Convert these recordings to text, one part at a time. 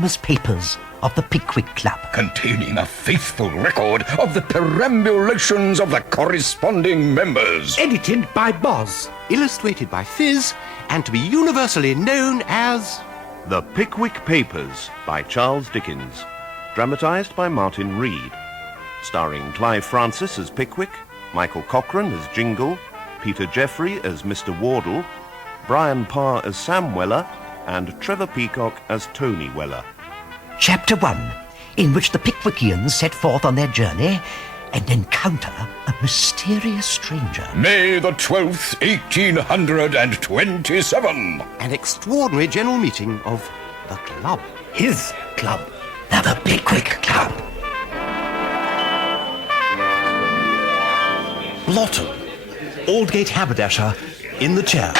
anonymous papers of the Pickwick Club, containing a faithful record of the perambulations of the corresponding members. Edited by Boz, illustrated by Fizz, and to be universally known as... The Pickwick Papers by Charles Dickens. Dramatised by Martin Reed. Starring Clive Francis as Pickwick, Michael Cochrane as Jingle, Peter Jeffrey as Mr. Wardle, Brian Parr as Sam Weller, and Trevor Peacock as Tony Weller. Chapter 1, in which the Pickwickians set forth on their journey and encounter a mysterious stranger. May the 12th, 1827. An extraordinary general meeting of the club. His club. The Pickwick Club. Blotton, Aldgate haberdasher, in the chair.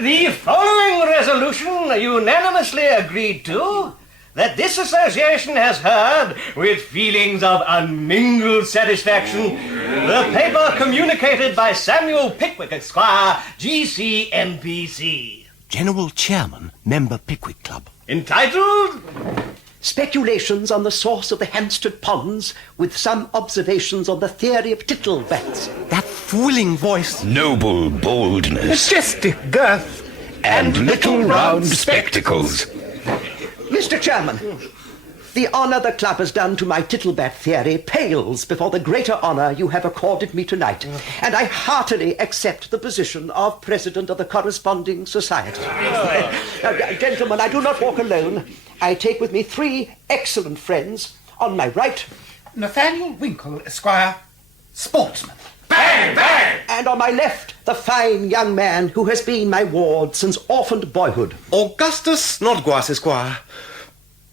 The following resolution unanimously agreed to, that this association has heard, with feelings of unmingled satisfaction, the paper communicated by Samuel Pickwick, Esquire, G.C. M.P.C. General Chairman, Member Pickwick Club. Entitled... Speculations on the source of the Hampstead Ponds, with some observations on the theory of tittle bats. That thrilling voice. Noble boldness. Majestic girth. And little round spectacles. Mr. Chairman, the honour the club has done to my tittlebat theory pales before the greater honour you have accorded me tonight, and I heartily accept the position of President of the Corresponding Society. Gentlemen, I do not walk alone. I take with me 3 excellent friends. On my right... Nathaniel Winkle, Esquire, sportsman. Bang, bang! And on my left, the fine young man who has been my ward since orphaned boyhood. Augustus Snodgrass, Esquire,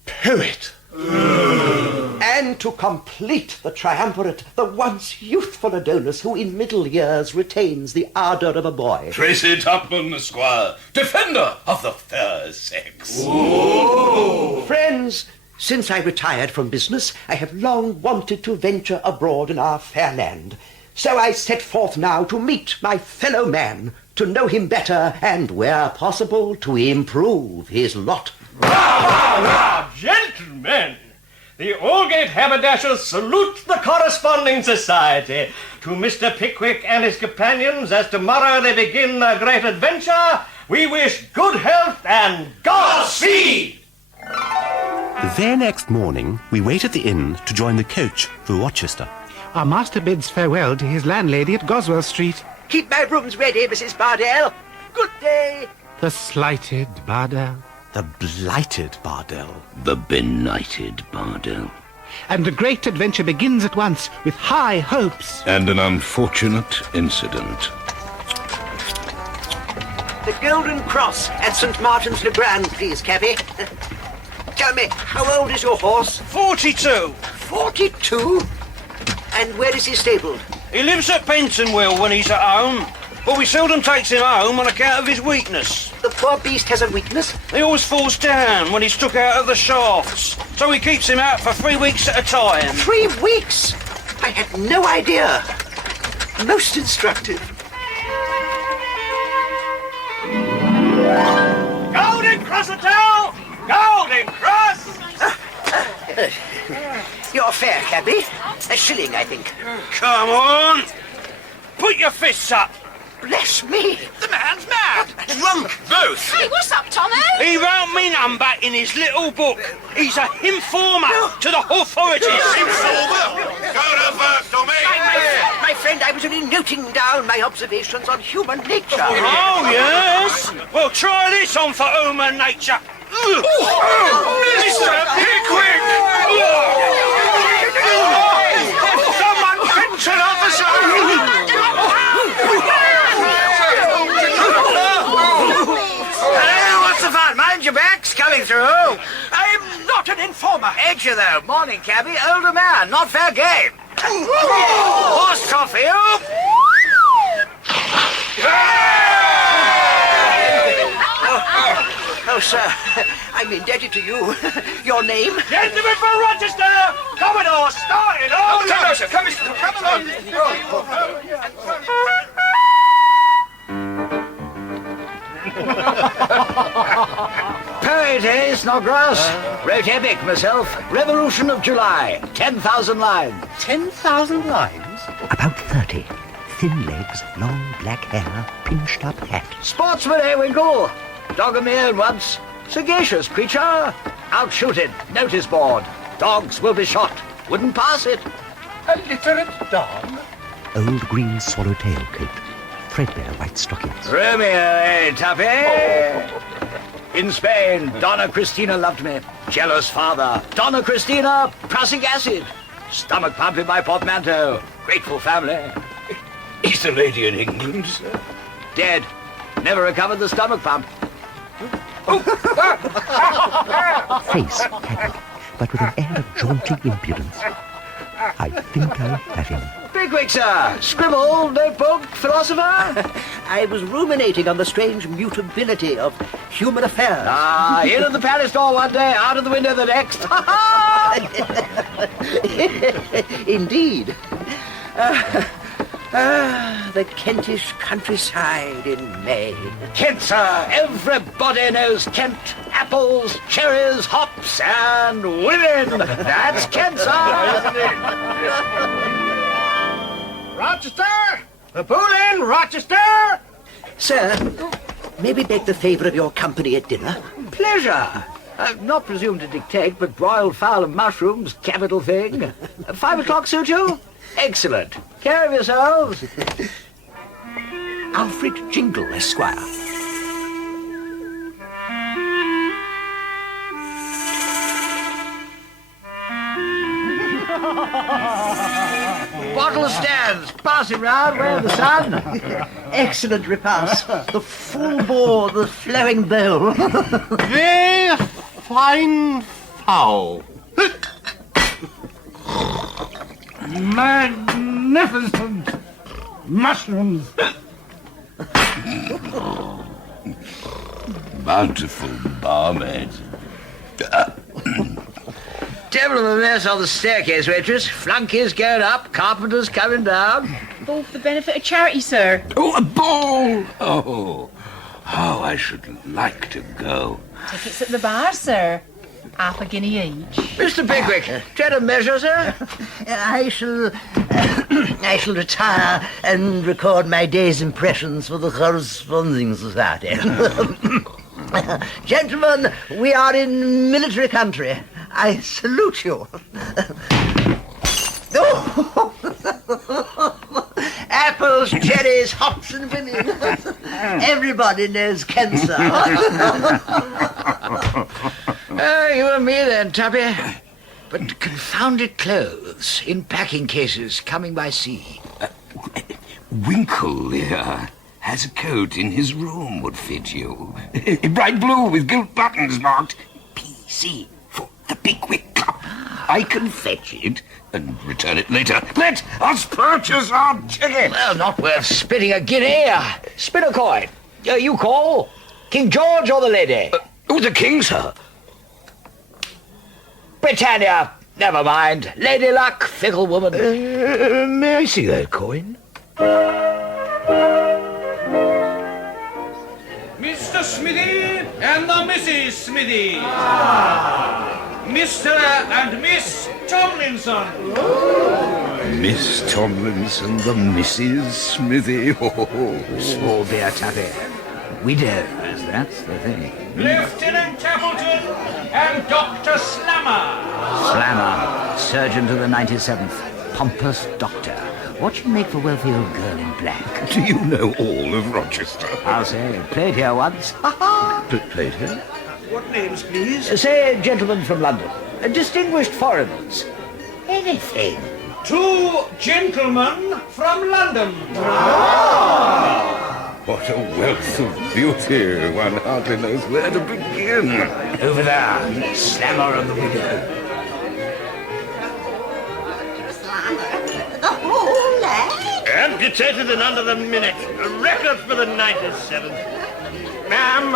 poet. And to complete the triumvirate, the once youthful Adonis who in middle years retains the ardour of a boy. Tracy Tupman, Esquire, defender of the fair sex. Ooh. Friends, since I retired from business, I have long wanted to venture abroad in our fair land. So I set forth now to meet my fellow man, to know him better, and, where possible, to improve his lot. Gentlemen, the Aldgate haberdashers salute the Corresponding Society. To Mr. Pickwick and his companions, as tomorrow they begin their great adventure, we wish good health and Godspeed! The very next morning, we wait at the inn to join the coach for Rochester. Our master bids farewell to his landlady at Goswell Street. Keep my rooms ready, Mrs. Bardell. Good day. The slighted Bardell. The blighted Bardell. The benighted Bardell. And the great adventure begins at once with high hopes. And an unfortunate incident. The Golden Cross at St. Martin's le Grand, please, cabby. Tell me, how old is your horse? 42. 42? And where is he stabled? He lives at Pentonville when he's at home, but we seldom takes him home on account of his weakness. The poor beast has a weakness? He always falls down when he's took out of the shafts, so he keeps him out for 3 weeks at a time. 3 weeks? I had no idea. Most instructive. Golden Cross Hotel! Golden Cross! Your fare, cabby. A shilling, I think. Come on! Put your fists up! Bless me. The man's mad! Drunk, both! Hey, what's up, Tommy? He wrote me number in his little book. He's a informer to the authorities. Informer? Go to first, Tommy! My friend, I was only noting down my observations on human nature. Oh, yes? Well, try this on for human nature. Mr. Pickwick! Someone pinch an officer! Hello, what's the fun? Mind your backs coming through. I'm not an informer. Ain't you, though? Morning, cabby. Older man. Not fair game. Horse coffee, oh! Oh, sir, I'm indebted to you. Your name? Gentlemen for Rochester! Commodore, started on! No, sir, come along. Right, eh, Snodgrass? Wrote epic myself. Revolution of July. 10,000 lines. 10,000 lines? About 30. Thin legs, long black hair, pinched up hat. Sportsman, eh, Winkle? Dog of me own once. Sagacious creature. Outshoot it. Notice board. Dogs will be shot. Wouldn't pass it. A literate dog? Old green swallowtail coat. Threadbare white stockings. Romeo, eh, Tuppy? In Spain, Donna Cristina loved me. Jealous father. Donna Cristina, prussic acid. Stomach pump in my portmanteau. Grateful family. Is the lady in England, sir? Dead. Never recovered the stomach pump. Face haggard, but with an air of jaunty impudence. I think I have him. Pickwick, sir. Scribble, notebook, philosopher. I was ruminating on the strange mutability of human affairs. Ah, in at the palace door one day, out of the window the next. Indeed. The Kentish countryside in May. Kent, sir. Everybody knows Kent. Apples, cherries, hops, and women. That's Kent, sir. Rochester! The pool in, Rochester! Sir, may we beg the favour of your company at dinner? Pleasure. Not presumed to dictate, but broiled fowl and mushrooms, capital thing. 5 o'clock suit you? Excellent. Care of yourselves. Alfred Jingle, Esquire. Bottle stands. Pass it round, where the sun. Excellent repast. The full board, the flowing bowl. Very fine fowl. Magnificent mushrooms. Bountiful barmaid. Devil of a mess on the staircase, waitress. Flunkies going up, carpenters coming down. All for the benefit of charity, sir. Oh, a ball! Oh, how I should like to go. Tickets at the bar, sir. Half a guinea each. Mr. Pickwick, try to measure, sir? I shall retire and record my day's impressions for the Corresponding Society. Gentlemen, we are in military country. I salute you. Apples, cherries, hops and women. Everybody knows cancer. Oh, you and me then, Tubby. But confounded clothes in packing cases coming by sea. Winkle here has a coat in his room would fit you. Bright blue with gilt buttons marked PC for the Pickwick Club. I can fetch it and return it later. Let us purchase our ticket. Well, not worth spitting a guinea. Spin a coin. You call. King George or the lady? The king, sir. Britannia. Never mind. Lady Luck, fickle woman. May I see that coin? Mr. Smithy and the Mrs. Smithy. Mr. and Miss Tomlinson. Miss Tomlinson, the Mrs. Smithy. Small beer, Tuppy. Widows, that's the thing. Lieutenant Tappleton and Dr. Slammer. Slammer, surgeon to the 97th. Pompous doctor. What should make for wealthy old girl in black? Do you know all of Rochester? I'll say, played here once. Played here? What names, please? Say, gentlemen from London. Distinguished foreigners. Anything. 2 gentlemen from London. What a wealth of beauty. One hardly knows where to begin. Over there, Slammer and the widow. Amputated in under the minute. A record for the 97th. Ma'am,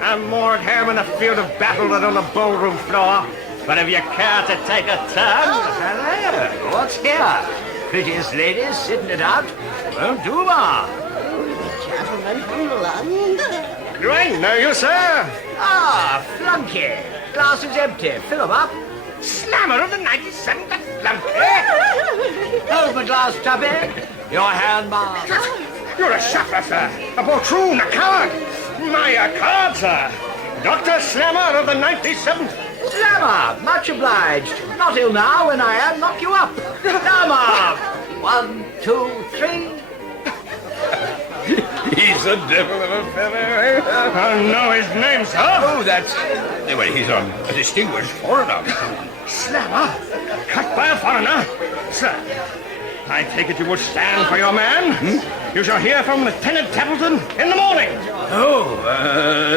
I'm more at home in a field of battle than on the ballroom floor. But if you care to take a turn... Hello, what's here? Prettiest ladies sitting it out? Won't do, ma. Gentlemen from London. Do I know you, sir? Ah, Flunky. Glass is empty. Fill 'em up. Slammer of the 97th Flunky. Hold my glass, Tubby. Your hand, Mark. You're a shuffler, sir. A poltroon, a coward. My card, sir. Dr. Slammer of the 97th. Slammer, much obliged. Not ill now. When I am, knock you up. Now, Mark. 1, 2, 3. He's a devil of a fellow. I know his name, sir. Oh, that's... Well, he's a distinguished foreigner. Slammer? Cut by a foreigner? Sir, I take it you will stand for your man? You shall hear from Lieutenant Templeton in the morning. Oh,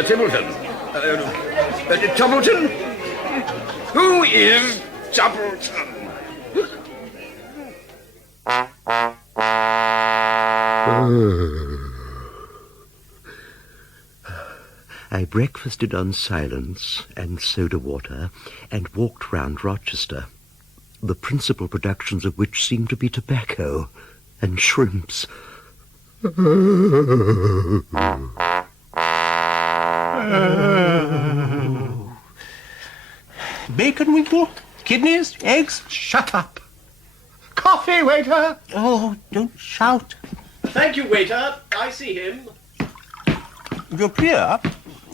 Templeton. Templeton? Who is Templeton? I breakfasted on silence and soda water and walked round Rochester, the principal productions of which seemed to be tobacco and shrimps. Bacon, Winkle? Kidneys? Eggs? Shut up. Coffee, waiter. Oh, don't shout. Thank you, waiter. I see him. You appear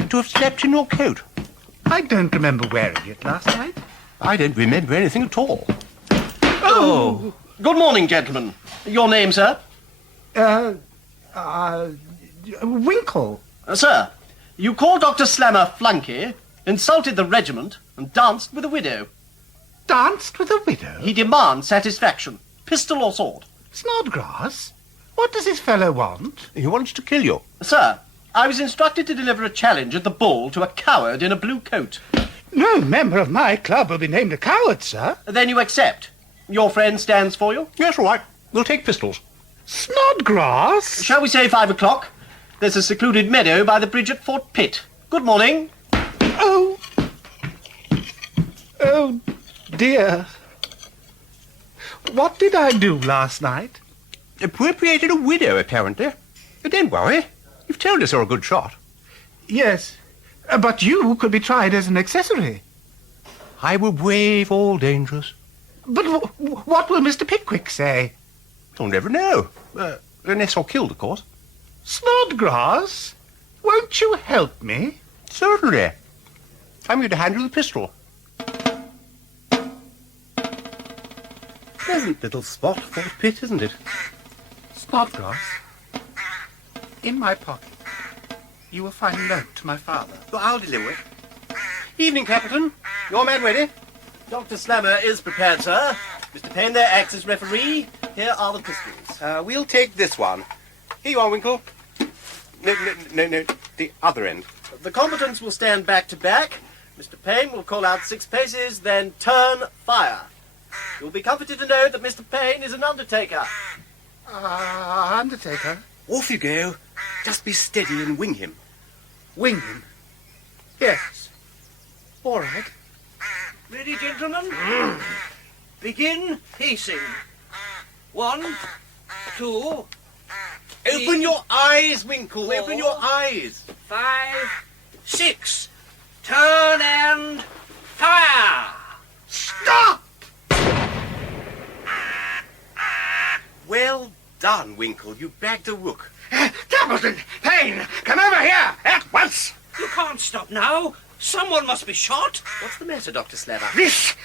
to have slept in your coat. I don't remember wearing it last night. I don't remember anything at all. Oh, good morning, gentlemen. Your name, sir? Winkle. Sir, you called Dr. Slammer flunky, insulted the regiment, and danced with a widow. Danced with a widow? He demands satisfaction, pistol or sword. Snodgrass? What does this fellow want? He wants to kill you. Sir, I was instructed to deliver a challenge at the ball to a coward in a blue coat. No member of my club will be named a coward, sir. Then you accept. Your friend stands for you? Yes, all right. We'll take pistols. Snodgrass? Shall we say 5 o'clock? There's a secluded meadow by the bridge at Fort Pitt. Good morning. Oh. Oh, dear. What did I do last night? Appropriated a widow, apparently. Don't worry. You've told us you're a good shot. Yes, but you could be tried as an accessory. I will brave all dangers. But what will Mr. Pickwick say? You'll never know. Unless you're killed, of course. Snodgrass, won't you help me? Certainly. I'm going to hand you the pistol. Pleasant little spot, Fort Pitt, isn't it? Snodgrass, in my pocket, you will find a note to my father. Well, I'll deliver it. Evening, Captain. Your man ready? Dr. Slammer is prepared, sir. Mr. Payne there acts as referee. Here are the pistols. We'll take this one. Here you are, Winkle. No, the other end. The combatants will stand back to back. Mr. Payne will call out 6 paces, then turn fire. You'll be comforted to know that Mr. Payne is an undertaker. Undertaker? Off you go. Just be steady and wing him. Wing him? Yes. All right. Ready, gentlemen? Begin pacing. 1, 2, Open your eyes, Winkle. Open your eyes. 5, 6. Turn and fire! Stop! Well done, Winkle. You bagged a rook. Templeton! Payne! Come over here! At once! You can't stop now. Someone must be shot. What's the matter, Dr. Slammer? This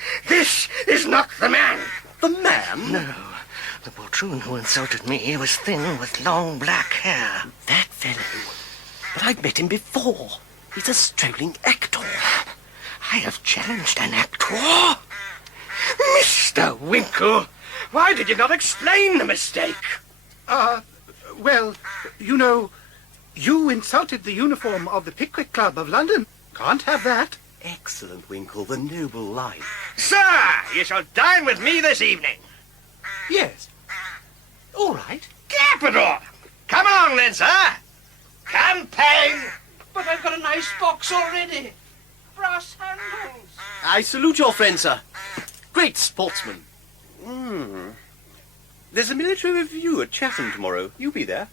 is not the man! The man? No. The poltroon who insulted me was thin with long black hair. That fellow. But I've met him before. He's a strolling actor. I have challenged an actor. Mr. Winkle, why did you not explain the mistake? Well, you know, you insulted the uniform of the Pickwick Club of London. Can't have that. Excellent, Winkle. The noble line. Sir, you shall dine with me this evening. Yes. All right. Capital! Come along then, sir. Come, Payne. But I've got a nice box already. Brass handles. I salute your friend, sir. Great sportsman. There's a military review at Chatham tomorrow. You be there.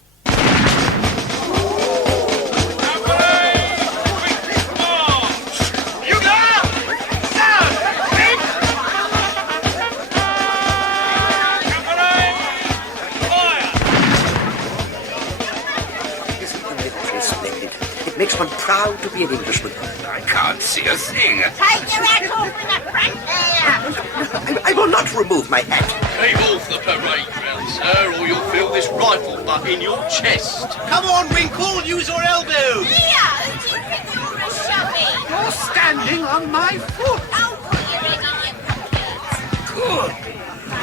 Scotsman proud to be an Englishman. I can't see a thing. Take your hat off in the front there. I will not remove my hat. Keep off the parade ground, sir, or you'll feel this rifle butt in your chest. Come on, Winkle, use your elbows. Leo, do you think you're a shovey? You're standing on my foot. I'll put you in your pockets. Good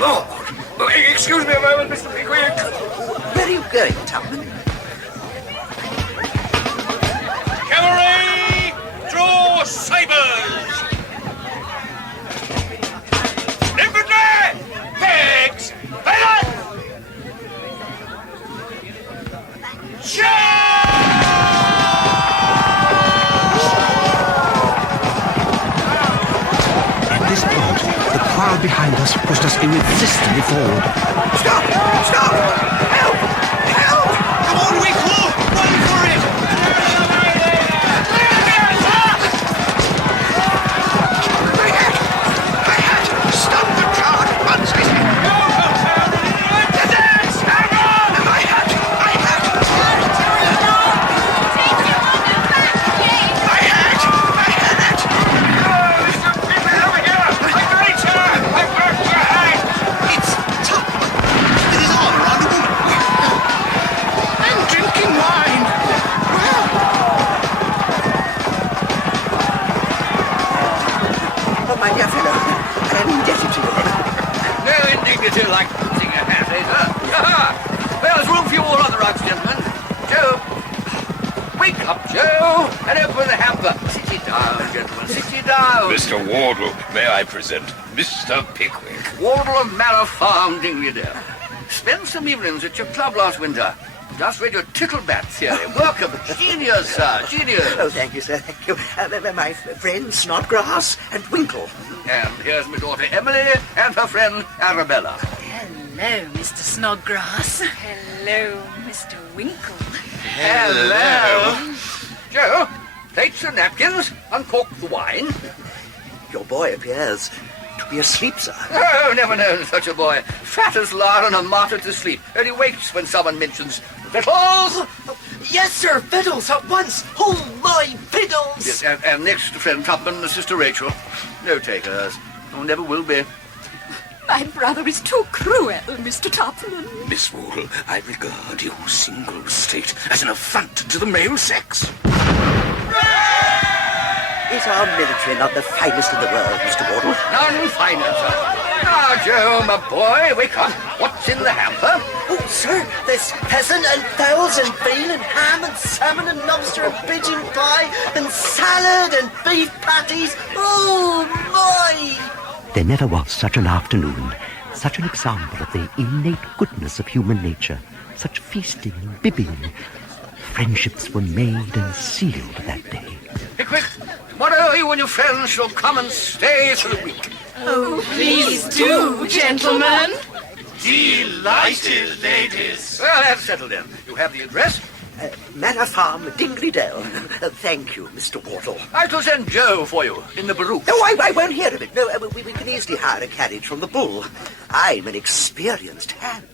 Lord. Oh, excuse me a moment, Mr. Pickwick. Where are you going, Tubman? Cavalry, draw sabres. Infantry, pegs, bayonet. At this point, the crowd behind us pushed us irresistibly forward. Stop! Stop! Help! Help! Come on, Winkle, run for it. My hat! My hat! Stop the charge at once, I say! My hat! My hat! My hat! My hat! It's Tubman with his arm around a woman. And drinking wine. Well, Oh, my dear fellow, I am indebted to you. No indignity like losing a hat, eh, sir? There's room for you all on the rugs, gentlemen. Joe! Wake up, Joe, and open the hamper. Sit ye down, gentlemen, sit ye down. Mr. Wardle, may I present Mr. Pickwick? Wardle of Manor Farm, Dingley-Dale. Spent some evenings at your club last winter. Just read your ticklebat theory. Welcome. Genius, sir. Genius. Oh, thank you, sir. Thank you. My friends Snodgrass and Winkle. And here's my daughter Emily and her friend Arabella. Hello, Mr. Snodgrass. Hello, Mr. Winkle. Hello. Joe, plates and napkins. Uncork the wine. Your boy appears to be asleep, sir. Oh, never known such a boy. Fat as lard and a martyr to sleep. Only wakes when someone mentions victuals. Yes, sir, fiddles at once. Oh, my fiddles. Yes, and next to friend Tubman, Sister Rachel. No takers. Oh, never will be. My brother is too cruel, Mr. Tubman. Miss Wardle, I regard your single state as an affront to the male sex. Is our military not the finest in the world, Mr. Wardle? None finer, sir. Now, Joe, my boy, wake up. What's in the hamper? Oh, sir, there's pheasant and fowls and veal and ham and salmon and lobster and pigeon pie and salad and beef patties. Oh, my! There never was such an afternoon, such an example of the innate goodness of human nature, such feasting and bibbing. Friendships were made and sealed that day. Pickwick, tomorrow you and your friends shall come and stay for the week. Oh, please do, gentlemen. Delighted, ladies. Well, that's settled then. You have the address? Manor Farm, Dingley-Dale. Thank you, Mr. Wardle. I shall send Joe for you in the barouche. No, I won't hear of it. No, we can easily hire a carriage from the Bull. I'm an experienced hand.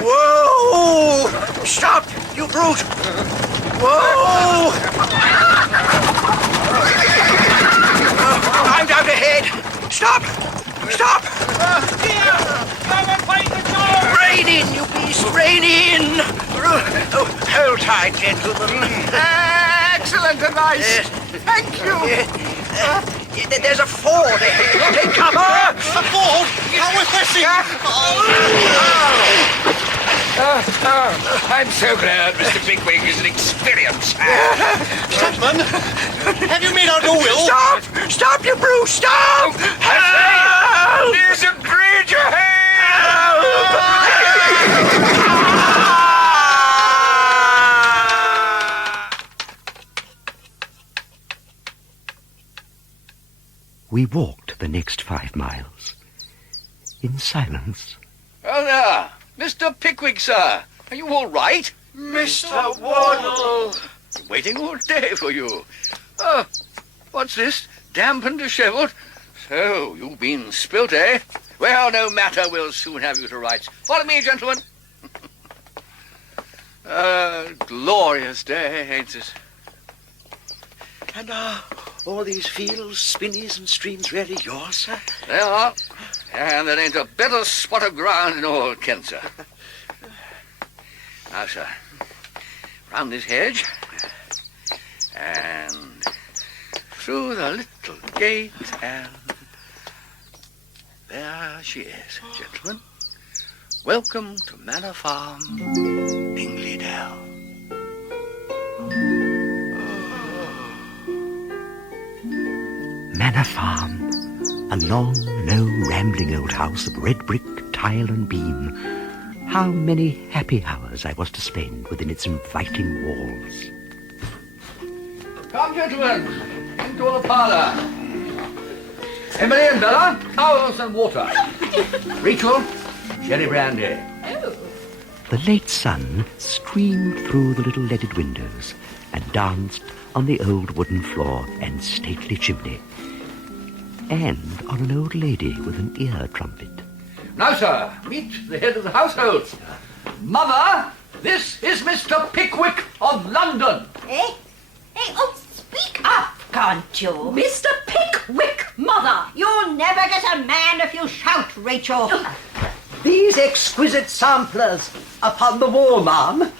Whoa! Stop, you brute! Whoa! I'm down ahead. Stop! Stop! Rein in, you beast! Rein in! Oh, hold tight, gentlemen. Excellent advice. Thank you. There's a ford ahead. Take cover! A ford? How was this? I'm so glad Mr. Pickwick is an experienced Tubman, have you made out your will? Stop! Stop, you brute! Stop! Help! Disengage your hand! We walked the next 5 miles in silence. Oh, there. Mr. Pickwick, sir. Are you all right? Mr. Wardle. Been waiting all day for you. Oh, what's this? Damp and dishevelled? So, you've been spilt, eh? Well, no matter. We'll soon have you to rights. Follow me, gentlemen. Glorious day, ain't it? And are all these fields, spinneys and streams really yours, sir? They are. And there ain't a better spot of ground in all Kent, sir. Now, sir, round this hedge and through the little gate, and there she is, gentlemen. Welcome to Manor Farm, Dingley Dell. Manor Farm, a long, low, rambling old house of red brick, tile and beam. How many happy hours I was to spend within its inviting walls. Come, gentlemen, into the parlour. Emily and Bella, towels and water. Rachel, cherry brandy. The late sun streamed through the little leaded windows and danced on the old wooden floor and stately chimney, and on an old lady with an ear trumpet. Now, sir, meet the head of the household. Mother, this is Mr. Pickwick of London. Eh? Oh, speak up, can't you? Mr. Pickwick, Mother! You'll never get a man if you shout, Rachel. These exquisite samplers upon the wall, ma'am.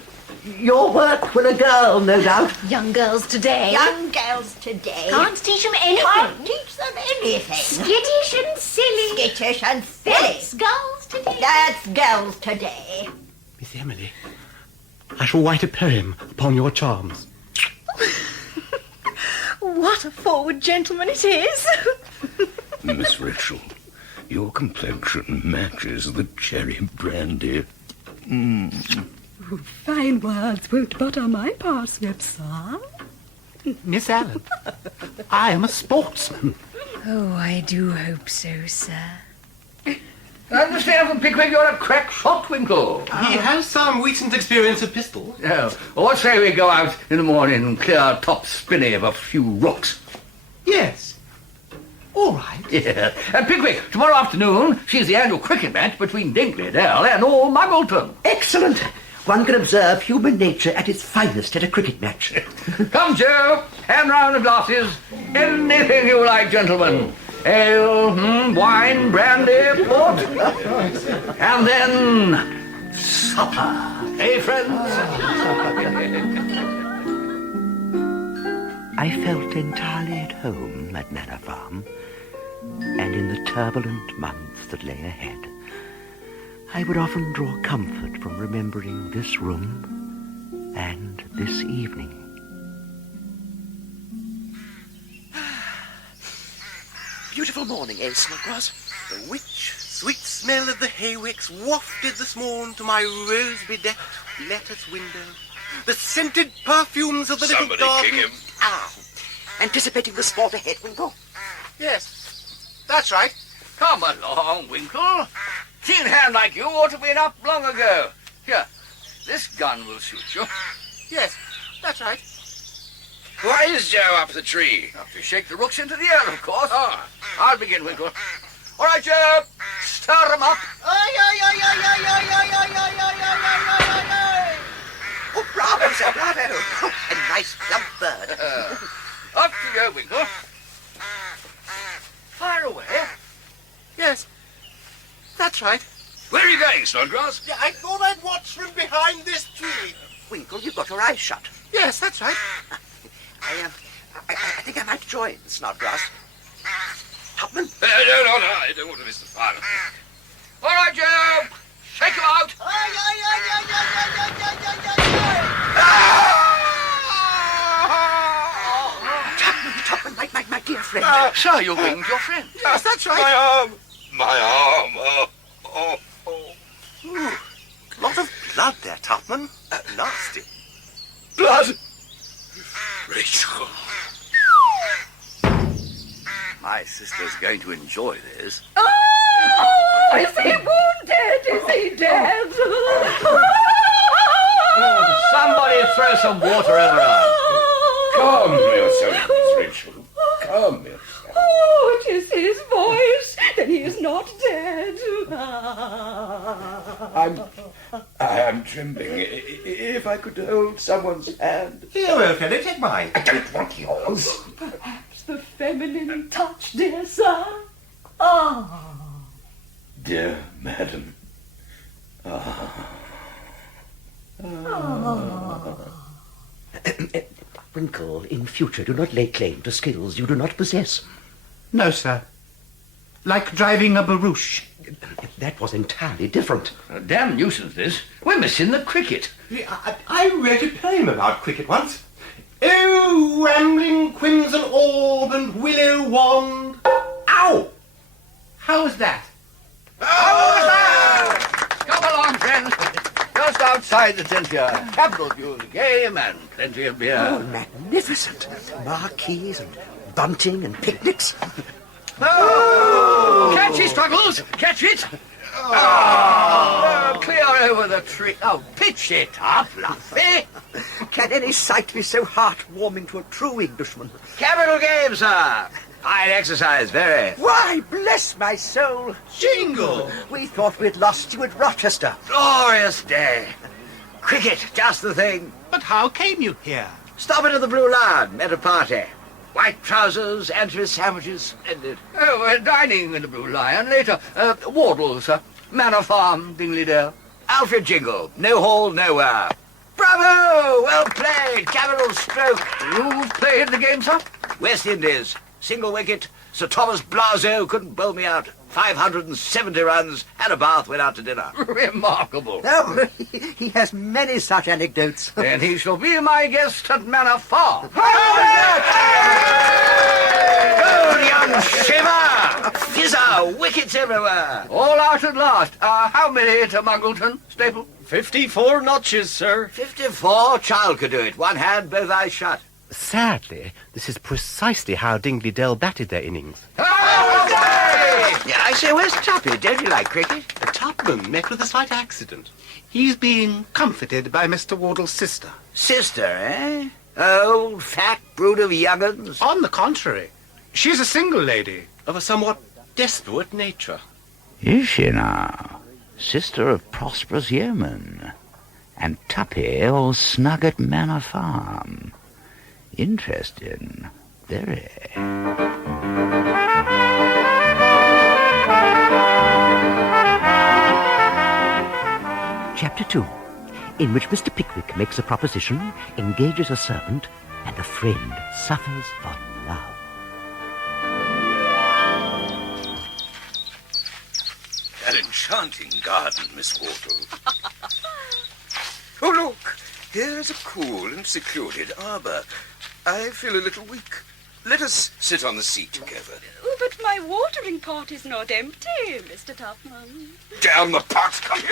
Your work with a girl, no doubt. Young girls today. Young girls today. Can't teach them anything. Can't teach them anything. Skittish and silly. Skittish and silly. That's girls today. That's girls today. Miss Emily, I shall write a poem upon your charms. What a forward gentleman it is. Miss Rachel, your complexion matches the cherry brandy. Fine words won't butter my parsnips, sir. Miss Allen, I am a sportsman. Oh, I do hope so, sir. I understand from Pickwick you're a crack shot, Winkle. He has some recent experience of pistols. Yeah. Well, what say we go out in the morning and clear top spinney of a few rooks? Yes. All right. Yeah. And Pickwick, tomorrow afternoon, sees the annual cricket match between Dingley Dell and all Muggleton. Excellent. One can observe human nature at its finest at a cricket match. Come, Joe, hand round the glasses. Anything you like, gentlemen. Ale, wine, brandy, port. And then supper. Eh, friends? I felt entirely at home at Manor Farm, and in the turbulent months that lay ahead, I would often draw comfort from remembering this room and this evening. Beautiful morning, eh, Snodgrass? The rich, sweet smell of the haywicks wafted this morn to my rose-bedecked lattice window. The scented perfumes of the little garden... kick him. Ah, anticipating the sport ahead, Winkle? Yes, that's right. Come along, Winkle. Keen hand like you ought to have been up long ago. Here, this gun will suit you. Yes, that's right. Why is Joe up the tree? Now, to shake the rooks into the air, of course. I'll begin, Winkle. All right, Joe, stir 'em up. Oh, bravo, sir, bravo. Oh, a nice plump bird. Up you go, Winkle. Fire away. Yes, that's right. Where are you going, Snodgrass? Yeah, I thought I'd watch from behind this tree. Winkle, you've got your eyes shut. Yes, that's right. I think I might join Snodgrass. Tupman? No, I don't want to miss the fun. All right, Joe, shake 'em out. Tupman, my dear friend. Sir, you winged your friend. Yes, that's right. My arm. Ooh, lot of blood there, Tupman. Nasty. Blood! Rachel. My sister's going to enjoy this. Oh, is he wounded? Is he dead? Somebody throw some water over her. Calm yourself, Miss Rachel. Come here. Oh, it is his voice. Then he is not dead. I'm trembling. If I could hold someone's hand. Here, Wilfred, take mine. I don't want yours. Perhaps the feminine touch, dear sir. Ah. Dear madam. Winkle, in future, do not lay claim to skills you do not possess. No, sir. Like driving a barouche. That was entirely different. A damn nuisance, this. We're missing the cricket. I wrote a poem about cricket once. Oh, rambling crimson orb and willow wand. Ow! How was that? Come along, friends. Just outside the tent here. Capital view of the game and plenty of beer. Oh, magnificent. Marquees and bunting and picnics. Oh! Catch it, Struggles! Catch it! Oh, clear over the tree. Oh, pitch it up, Luffy. Can any sight be so heartwarming to a true Englishman? Capital game, sir. Fine exercise, very. Why, bless my soul. Jingle! We thought we'd lost you at Rochester. Glorious day. Cricket, just the thing. But how came you here? Stopping at the Blue Lion, met a party. White trousers, anchovy sandwiches, splendid. Oh, we're dining in the Blue Lion later. Wardle, sir. Manor Farm, Dingleydale. Alfred Jingle, no hall, nowhere. Bravo! Well played, capital stroke. You've played the game, sir? West Indies, single wicket. Sir Thomas Blazo couldn't bowl me out. 570 runs, had a bath, went out to dinner. Remarkable. Oh, he has many such anecdotes. And he shall be my guest at Manor Farm. Good young shiver! Fizzer, wickets everywhere. All out at last. How many to Muggleton, Staple? 54 notches, sir. 54? Child could do it. One hand, both eyes shut. Sadly, this is precisely how Dingley Dell batted their innings. Yeah, I say, where's Tuppy? Don't you like cricket? The Tupman met with a slight accident. He's being comforted by Mr. Wardle's sister. Sister, eh? Old, fat brood of young'uns. On the contrary, she's a single lady. Of a somewhat desperate nature. Is she now? Sister of prosperous yeoman. And Tuppy all snug at Manor Farm. Interesting. Very. Chapter 2, in which Mr. Pickwick makes a proposition, engages a servant, and a friend suffers for love. An enchanting garden, Miss Wardle. Oh, look, here's a cool and secluded arbour. I feel a little weak. Let us sit on the seat together. Oh, but my watering pot is not empty, Mr. Tupman. Down the pot, come here.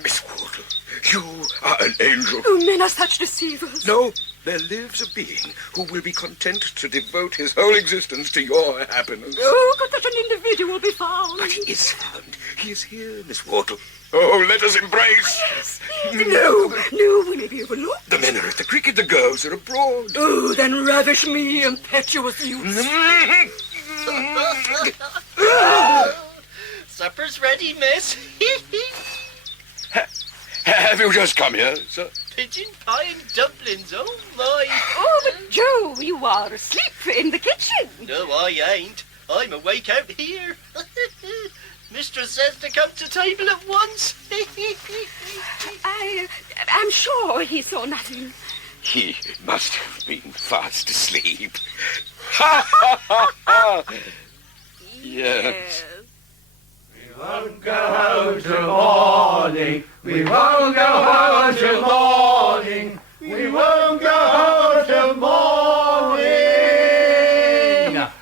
Miss Wardle, you are an angel. Oh, men are such deceivers. No, there lives a being who will be content to devote his whole existence to your happiness. Oh, could such an individual be found? But he is found. He is here, Miss Wardle. Oh, let us embrace. Yes. No, we may be overlooked. The men are at the cricket, the girls are abroad. Oh, then ravish me, impetuous youth. Supper's ready, miss. Have you just come here, sir? Pigeon pie and dumplings, oh my. Oh, but Joe, you are asleep in the kitchen. No, I ain't. I'm awake out here. Mistress says to come to table at once. I'm sure he saw nothing. He must have been fast asleep. Yes. We won't go home till morning. We won't go home till morning. We won't go home till morning.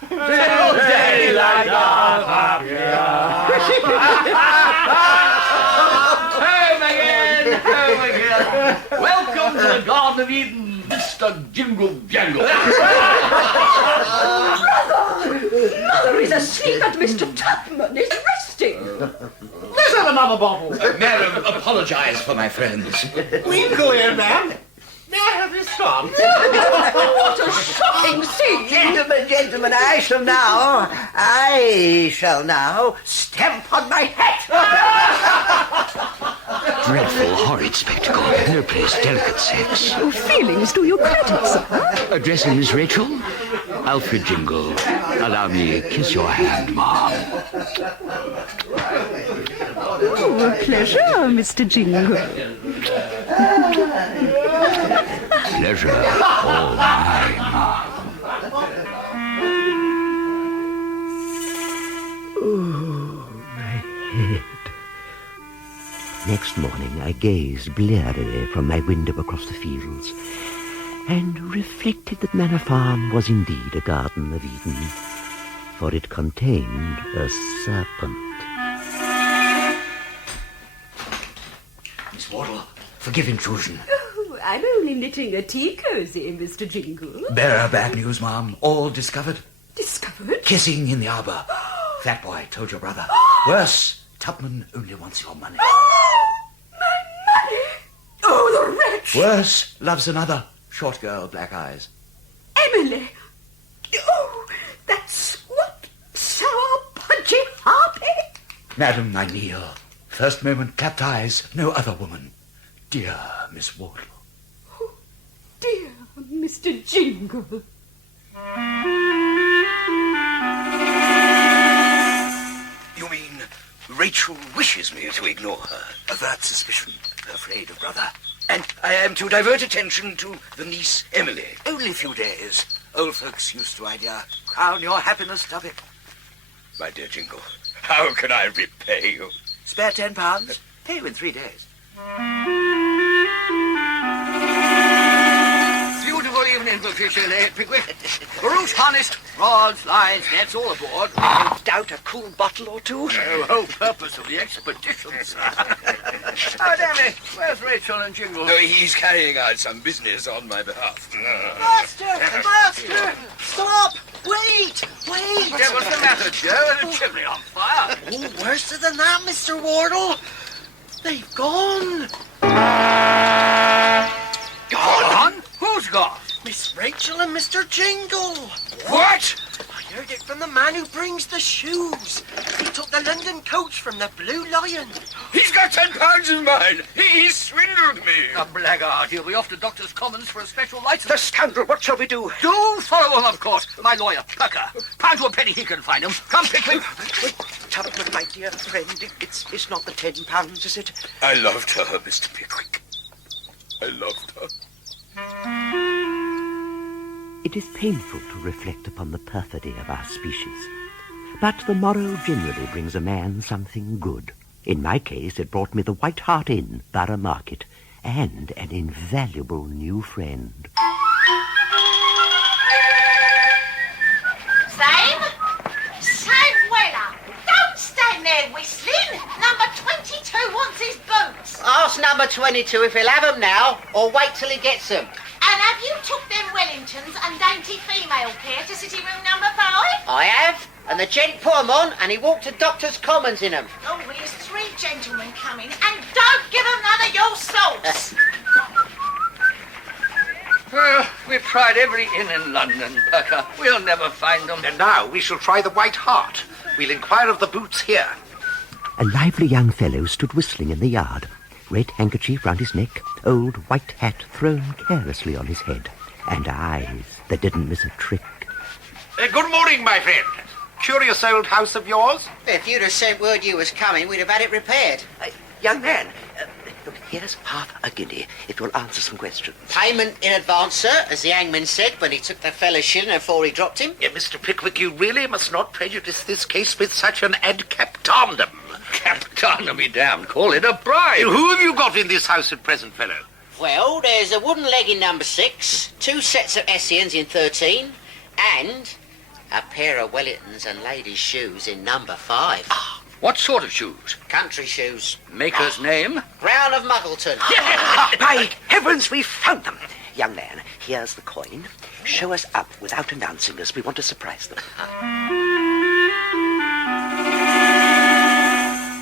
Till daylight of Home again. Welcome to the Garden of Eden, Mr. Jingle Jangle. Mother is asleep and Mr. Tupman is resting. Let's have another bottle. Madam, apologize for my friends. Winkle here, ma'am. May I have this? wax on. What a shocking scene! Gentlemen, I shall now stamp on my hat. Dreadful, horrid spectacle. No place, delicate sex. Your feelings do you credit, sir. Addressing Miss Rachel, Alfred Jingle. Allow me to kiss your hand, ma'am. Oh, a pleasure, Mr. Jingle. Pleasure all mine, ma'am. Oh, my head. Next morning I gazed blearily from my window across the fields and reflected that Manor Farm was indeed a Garden of Eden, for it contained a serpent. Miss Wardle, forgive intrusion. Oh, I'm only knitting a tea cosy, Mr. Jingle. Bearer bad news, ma'am. All discovered. Discovered? Kissing in the arbour. Fat boy told your brother. Worse, Tubman only wants your money. My money! Oh, the wretch! Worse, loves another. Short girl, black eyes. Emily! Oh, that squat, sour, pudgy harpy! Madam, I kneel. First moment, clapped eyes, no other woman. Dear Miss Wardle. Oh, dear Mr. Jingle. You mean Rachel wishes me to ignore her? Avert suspicion. Afraid of brother. And I am to divert attention to the niece Emily. Only a few days. Old folks used to idea. Crown your happiness, Tuppy. My dear Jingle, how can I repay you? Spare £10. Pay you in 3 days. Beautiful evening, Patricia, Pickwick. Barouche harnessed, rods, lines, nets, all aboard. No doubt a cool bottle or two. The whole purpose of the expedition, sir. Oh, damn it. Where's Rachel and Jingle? No, he's carrying out some business on my behalf. Master! Stop! Wait! Yeah, what's the matter, Joe? The chimney on fire. Oh, worse than that, Mr. Wardle. They've gone. Gone? Who's gone? Miss Rachel and Mr. Jingle. What? I heard it from the man who brings the shoes. He took the London coach from the Blue Lion. He's got £10 of mine. He swindled me. A blackguard. He'll be off to Doctor's Commons for a special license. The scoundrel, what shall we do? Do follow him, of course. My lawyer, Pucker. Pound to a penny he can find him. Come, Pickwick. Tubman, my dear friend, it's not the £10, is it? I loved her, Mr. Pickwick. I loved her. It is painful to reflect upon the perfidy of our species. But the morrow generally brings a man something good. In my case, it brought me the White Hart Inn, Borough Market, and an invaluable new friend. Same weather. Don't stand there whistling. Number 22 wants his boots. Ask number 22 if he'll have them now, or wait till he gets them. And have you took them Wellingtons and dainty female care to sitting room number 5? I have, and the gent put 'em on, and he walked to Doctor's Commons in 'em. Oh, well, there's 3 gentlemen coming, and don't give them none of your salts. Well, we've tried every inn in London, Pucker. We'll never find them. And now we shall try the White Hart. We'll inquire of the boots here. A lively young fellow stood whistling in the yard, red handkerchief round his neck, old white hat thrown carelessly on his head, and eyes that didn't miss a trick. Good morning, my friend. Curious old house of yours? If you'd have sent word you was coming, we'd have had it repaired. Young man, look, here's half a guinea. It will answer some questions. Payment in advance, sir, as the hangman said when he took the fellow's shilling before he dropped him. Mr. Pickwick, you really must not prejudice this case with such an ad captandum. Captain be damned. Call it a bribe. Who have you got in this house at present, fellow? Well, there's a wooden leg in number 6, 2 sets of Essians in 13, and a pair of Wellingtons and ladies' shoes in number 5. What sort of shoes? Country shoes. Maker's name? Brown of Muggleton. By heavens, we've found them. Young man, here's the coin. Show us up without announcing us. We want to surprise them.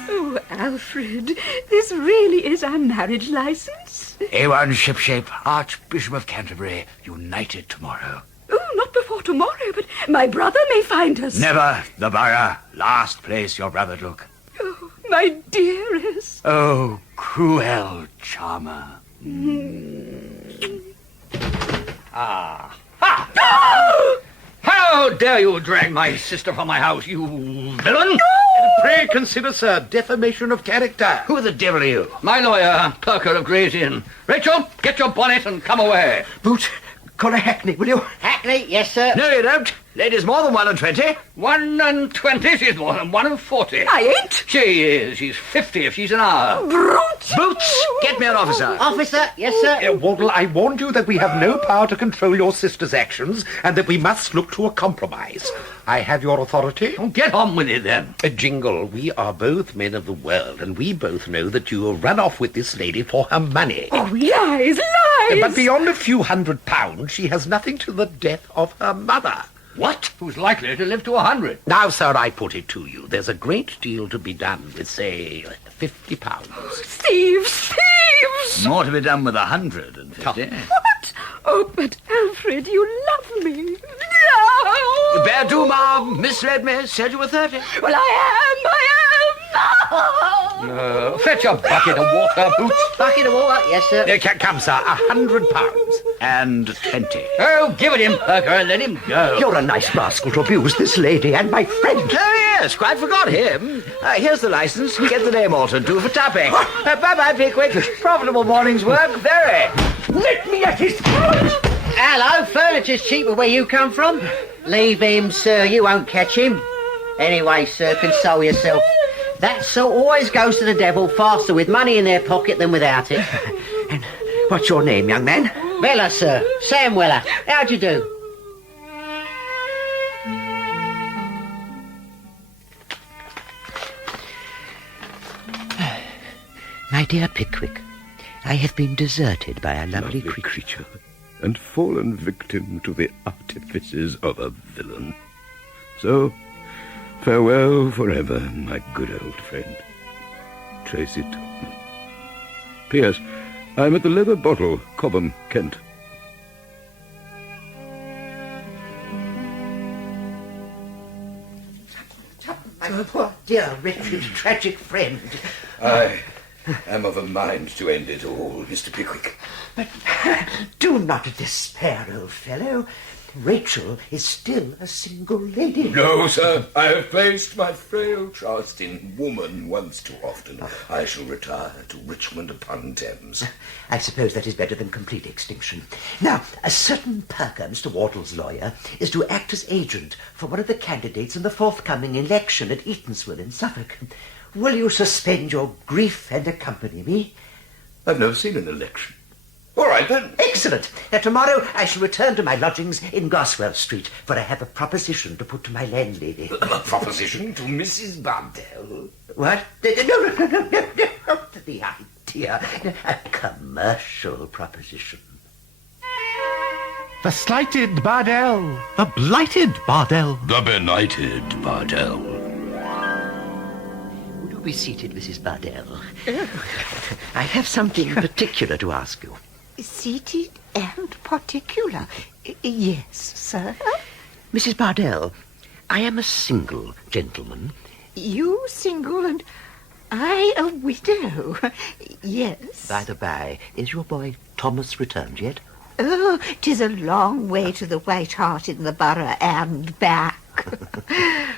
Oh, Alfred, this really is our marriage license. A1 Shipshape, Archbishop of Canterbury, united tomorrow. Oh, not before tomorrow, but my brother may find us. Never the borough. Last place your brother'd look. Oh, my dearest. Oh, cruel charmer. Ah. Ha! Oh! How dare you drag my sister from my house, you villain? And pray consider, sir, defamation of character. Who the devil are you? My lawyer, Perker of Gray's Inn. Rachel, get your bonnet and come away. Boots, call a hackney, will you? Hackney, yes, sir. No, you don't. Lady's more than 1 and 20. 1 and 20, she's more than 1 and 40. I ain't. She is. She's 50 if she's an hour. Brute! Boots, get me an officer. Officer, yes, sir. Wardle, I warned you that we have no power to control your sister's actions and that we must look to a compromise. I have your authority. Oh, get on with it, then. Jingle, we are both men of the world, and we both know that you will run off with this lady for her money. Oh, lies, lies! But beyond a few £100, she has nothing to the death of her mother. What? Who's likely to live to 100? Now, sir, I put it to you. There's a great deal to be done with, say, £50. Thieves! Thieves! More to be done with 150. What? Oh, but Alfred, you love me. No! Bear doom, ma'am. Misled me. Said you were 30. Well, I am. Fetch a bucket of water, Boots. Bucket of water, yes, sir. Come, sir, £100. And 20. Oh, give it him, Perker, and let him go. You're a nice rascal to abuse this lady and my friend. Oh, yes, quite forgot him. Here's the license. Get the name altered, too, for tapping. Bye-bye, Pickwick. Profitable morning's work, very. Let me at his throat! Hello, furniture's cheaper where you come from. Leave him, sir. You won't catch him. Anyway, sir, console yourself. That sort always goes to the devil faster with money in their pocket than without it. And what's your name, young man? Weller, sir. Sam Weller. How'd you do? My dear Pickwick, I have been deserted by a lovely creature and fallen victim to the artifices of a villain. So, farewell forever, my good old friend, Tracy Tottenham. P.S. I'm at the Leather Bottle, Cobham, Kent. My poor dear wretched tragic friend. I am of a mind to end it all, Mr. Pickwick. But do not despair, old fellow. Rachel is still a single lady. No, sir. I have placed my frail trust in woman once too often. I shall retire to Richmond upon Thames. I suppose that is better than complete extinction. Now, a certain Perker, Mr. Wardle's lawyer, is to act as agent for one of the candidates in the forthcoming election at Eatanswill in Suffolk. Will you suspend your grief and accompany me? I've never seen an election. All right, then. Excellent. Now, tomorrow I shall return to my lodgings in Goswell Street, for I have a proposition to put to my landlady. A proposition to Mrs. Bardell? What? No. The idea. A commercial proposition. The slighted Bardell. The blighted Bardell. The benighted Bardell. Would you be seated, Mrs. Bardell? I have something particular to ask you. Seated and particular? Yes, sir. Mrs. Bardell, I am a single gentleman. You single and I a widow? Yes. By the by, is your boy Thomas returned yet? Oh, 'tis a long way to the White Hart in the Borough and back.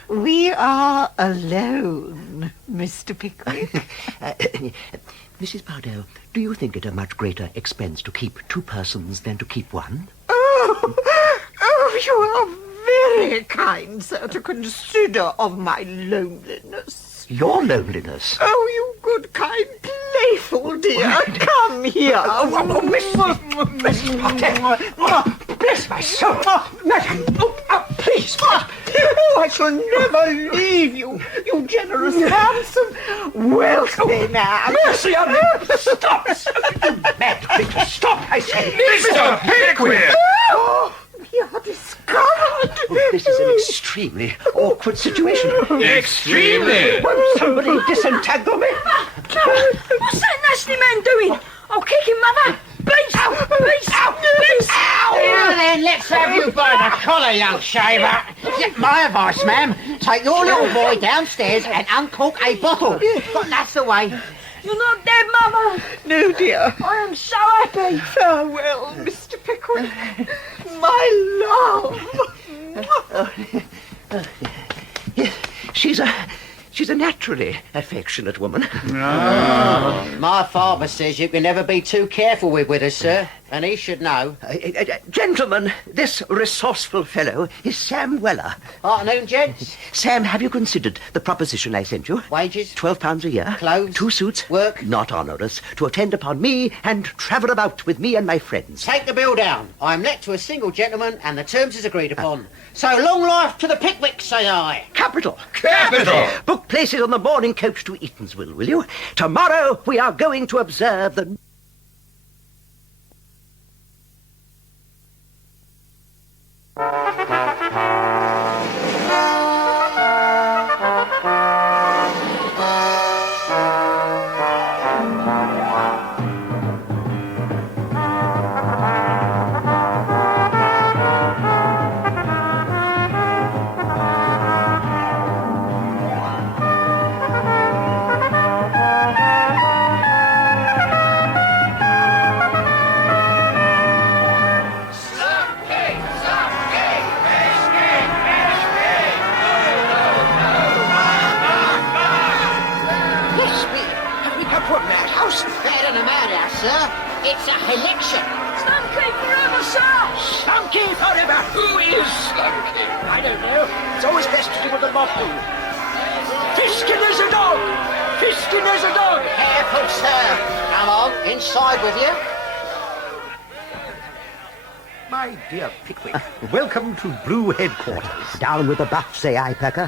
We are alone, Mr. Pickwick. Mrs. Bardell, do you think it a much greater expense to keep two persons than to keep one? Oh, you are very kind, sir, to consider of my loneliness. Your loneliness? Oh, you good, kind, playful dear. Come here. Mrs. Bardell. Bless my soul. Madam, please. Oh, I shall never leave you, you generous, handsome, wealthy man. Mercy on me! Stop! You mad creature, stop, I say! Mr. Pickwick! Oh, we are discovered. Oh, this is an extremely awkward situation. Extremely! Won't somebody disentangle me? What's that nasty man doing? Oh, kick him, Mother! Beast! Beast! Beast! Now then, let's have you by the collar, young shaver. My advice, ma'am, take your little boy downstairs and uncork a bottle. But that's the way. You're not dead, Mother. No, dear. I am so happy. Farewell, Mr. Pickwick. My love. She's a naturally affectionate woman. My father says you can never be too careful with widows, sir, and he should know. Gentlemen, this resourceful fellow is Sam Weller. Afternoon, gents. Sam, have you considered the proposition I sent you? Wages? £12 a year. Clothes? 2 suits. Work? Not onerous. To attend upon me and travel about with me and my friends. Take the bill down. I am let to a single gentleman, and the terms is agreed upon. So long life to the Pickwick, say I. Capital. Capital! Book places on the morning coach to Eatanswill, will you? Tomorrow we are going to observe the... It's a election. Slumkey forever, sir! Slumkey forever! Who is Slumkey? I don't know. It's always best to do what the mob do. Fiskin is a dog! Fiskin is a dog! Careful, sir. Come on, inside with you. My dear Pickwick, welcome to Blue Headquarters. Down with the buff, say I, Pecker.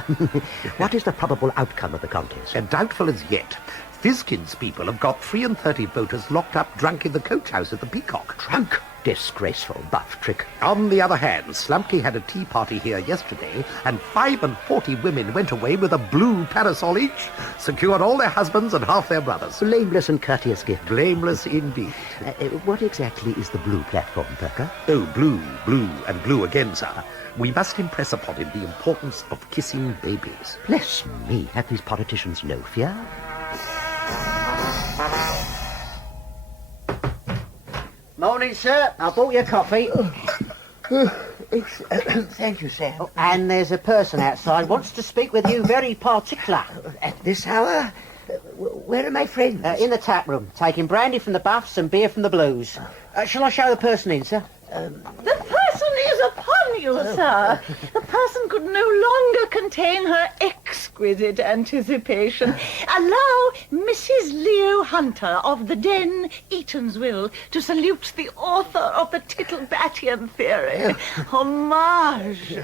What is the probable outcome of the contest? Doubtful as yet. Fiskin's people have got 33 voters locked up drunk in the coach house at the Peacock. Drunk? Disgraceful buff trick. On the other hand, Slumkey had a tea party here yesterday, and 45 women went away with a blue parasol each, secured all their husbands and half their brothers. Blameless and courteous gift. Blameless indeed. What exactly is the blue platform, Perker? Oh, blue, and blue again, sir. We must impress upon him the importance of kissing babies. Bless me, have these politicians no fear? Morning, sir. I bought you a coffee. Thank you, Sam. And there's a person outside wants to speak with you very particular. At this hour? Where are my friends? In the tap room, taking brandy from the buffs and beer from the blues. Shall I show the person in, sir? The person is upon you, sir. The person could no longer contain her exquisite anticipation. Allow Mrs. Leo Hunter of the Den, Eatanswill, to salute the author of the Tittlebatian theory. Homage.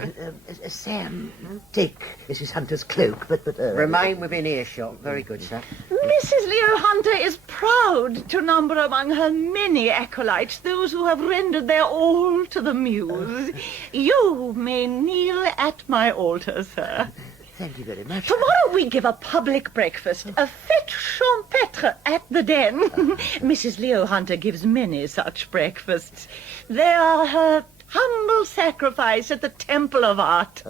Sam, take Mrs. Hunter's cloak, but... Remain within earshot. Very good, sir. Mrs. Leo Hunter is proud to number among her many acolytes those who have rendered their all to the muse. You may kneel at my altar, sir. Thank you very much. Tomorrow we give a public breakfast, a fête champêtre at the Den. Mrs. Leo Hunter gives many such breakfasts. They are her humble sacrifice at the Temple of Art.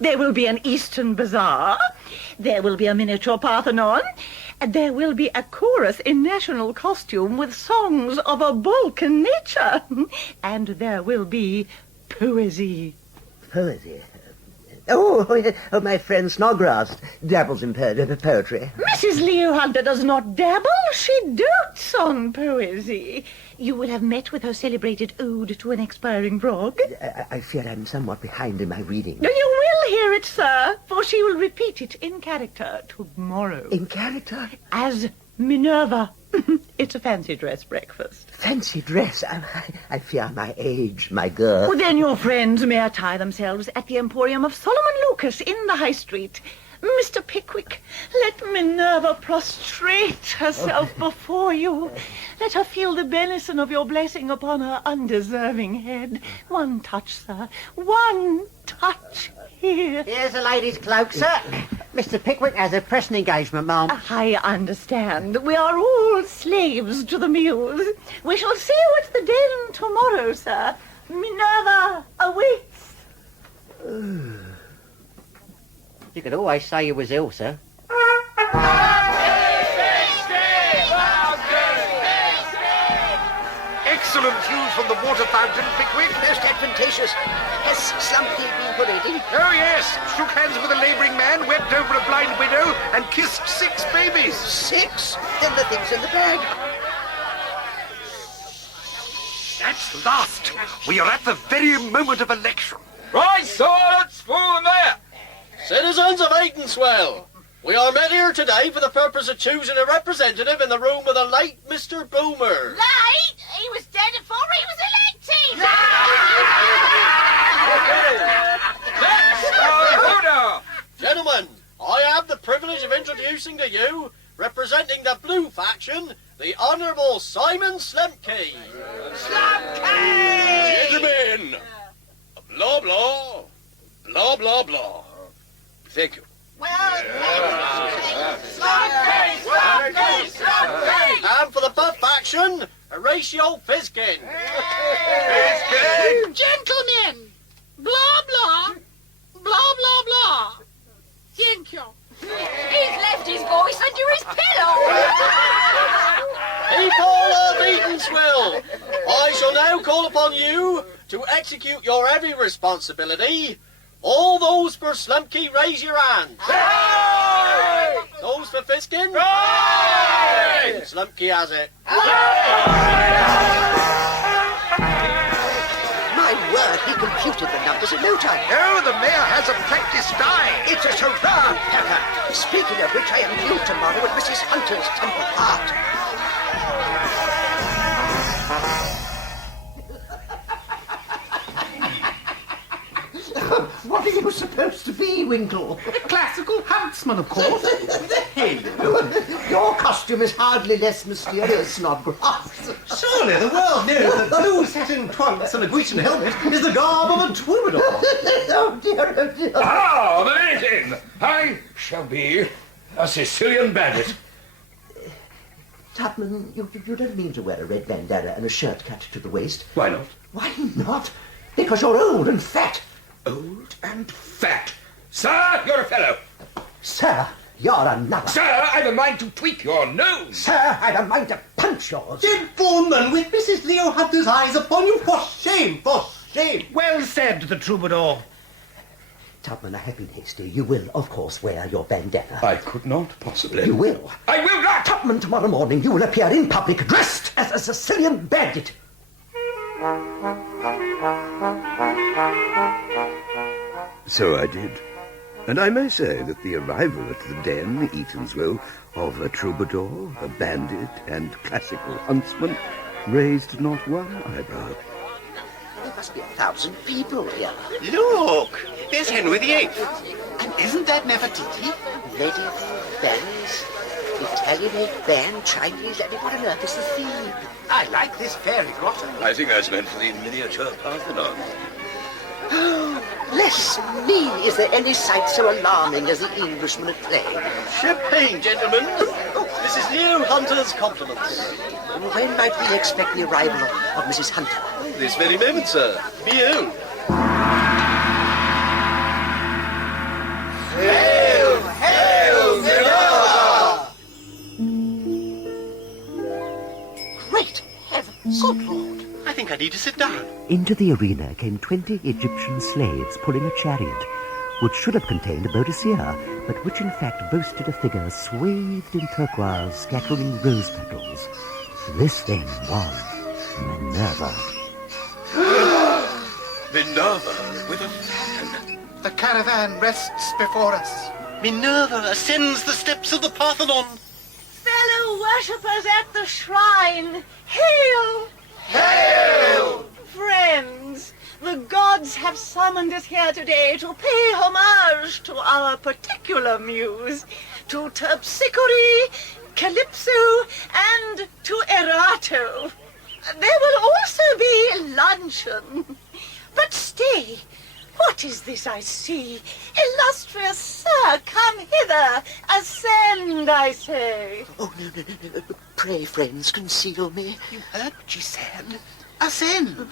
There will be an Eastern Bazaar. There will be a miniature Parthenon. There will be a chorus in national costume with songs of a Balkan nature. And there will be poesy. Poesy? Oh, my friend Snodgrass dabbles in poetry. Mrs. Leo Hunter does not dabble. She dotes on poesy. You will have met with her celebrated ode to an expiring frog. I fear I'm somewhat behind in my reading. You will hear it, sir, for she will repeat it in character tomorrow. In character? As Minerva. It's a fancy dress breakfast. Fancy dress? I fear my age, my girl. Well, then your friends may attire themselves at the Emporium of Solomon Lucas in the High Street. Mr. Pickwick, let Minerva prostrate herself before you. Let her feel the benison of your blessing upon her undeserving head. One touch, sir. One touch here. Here's a lady's cloak, sir. Mr. Pickwick has a pressing engagement, ma'am. I understand. We are all slaves to the muse. We shall see you at the den tomorrow, sir. Minerva awaits. You could always say you was ill, sir. Excellent views from the water fountain, Pickwick. Most advantageous. Has Slumpy been parading? Oh, yes. Shook hands with a labouring man, wept over a blind widow, and kissed 6 babies. 6? Then the thing's in the bag. At last, we are at the very moment of election. Right, silence for there. Citizens of Eatanswell, we are met here today for the purpose of choosing a representative in the room of the late Mr. Boomer. Late? He was dead before he was elected. Gentlemen, I have the privilege of introducing to you, representing the blue faction, the Honourable Simon Slemke. Slemke! Gentlemen, blah, blah, blah, blah, blah. Thank you. And for the buff faction, Horatio Fizkin. Gentlemen, blah, blah, blah, blah, blah. Thank you. He's left his voice under his pillow. People of Eatanswell, I shall now call upon you to execute your heavy responsibility. All those for Slumpke, raise your hands. Aye! Those for Fiskin? Aye! Slumpke has it. My word, he computed the numbers in no time. Oh, the mayor has a practiced eye. It's a charade, Pepper. Speaking of which, I am due tomorrow at Mrs. Hunter's Temple Art. What are you supposed to be, Winkle? A classical huntsman, of course. Your costume is hardly less mysterious, Snodgrass. Surely the world knows that blue satin trunks and a Grecian helmet is the garb of a troubadour. Oh, dear, oh, dear. Ah, amazing! I shall be a Sicilian bandit. Tupman, you don't mean to wear a red bandana and a shirt cut to the waist. Why not? Why not? Because you're old and fat. Old and fat. Sir, you're a fellow. Sir, you're another. Sir, I've a mind to tweak your nose. Sir, I've a mind to punch yours. Gentlemen, with Mrs. Leo Hunter's eyes upon you, for shame, for shame. Well said, the troubadour. Tupman, I have been hasty. You will, of course, wear your bandana. I could not possibly. You will. I will not! Tupman, tomorrow morning you will appear in public dressed as a Sicilian bandit. So I did. And I may say that the arrival at the den, Eatanswell, of a troubadour, a bandit, and classical huntsman raised not one eyebrow. There must be 1,000 people here. Look, there's Henry VIII. And isn't that Nefertiti? Medieval bands, Italianate band, Chinese. What on earth is the theme? I like this fairy grotto. I think that's meant for the miniature Parthenon. Bless me, is there any sight so alarming as the Englishman at play? Champagne, gentlemen. Mrs. Leo Hunter's compliments. When might we expect the arrival of Mrs. Hunter? This very moment, sir. Meow. Hail! Hail, Minerva! Great heavens, good Lord. I think I need to sit down. Into the arena came 20 Egyptian slaves pulling a chariot, which should have contained a Bodicea, but which in fact boasted a figure swathed in turquoise, scattering rose petals. This then was Minerva. Minerva with a fan. The caravan rests before us. Minerva ascends the steps of the Parthenon. Fellow worshippers at the shrine, hail! Hail! Friends, the gods have summoned us here today to pay homage to our particular muse, to Terpsichore, Calypso, and to Erato. There will also be luncheon. But stay, what What is this I see? Illustrious sir, come hither. Ascend, I say. Oh, no. Pray, friends, conceal me. You heard what she said. Ascend.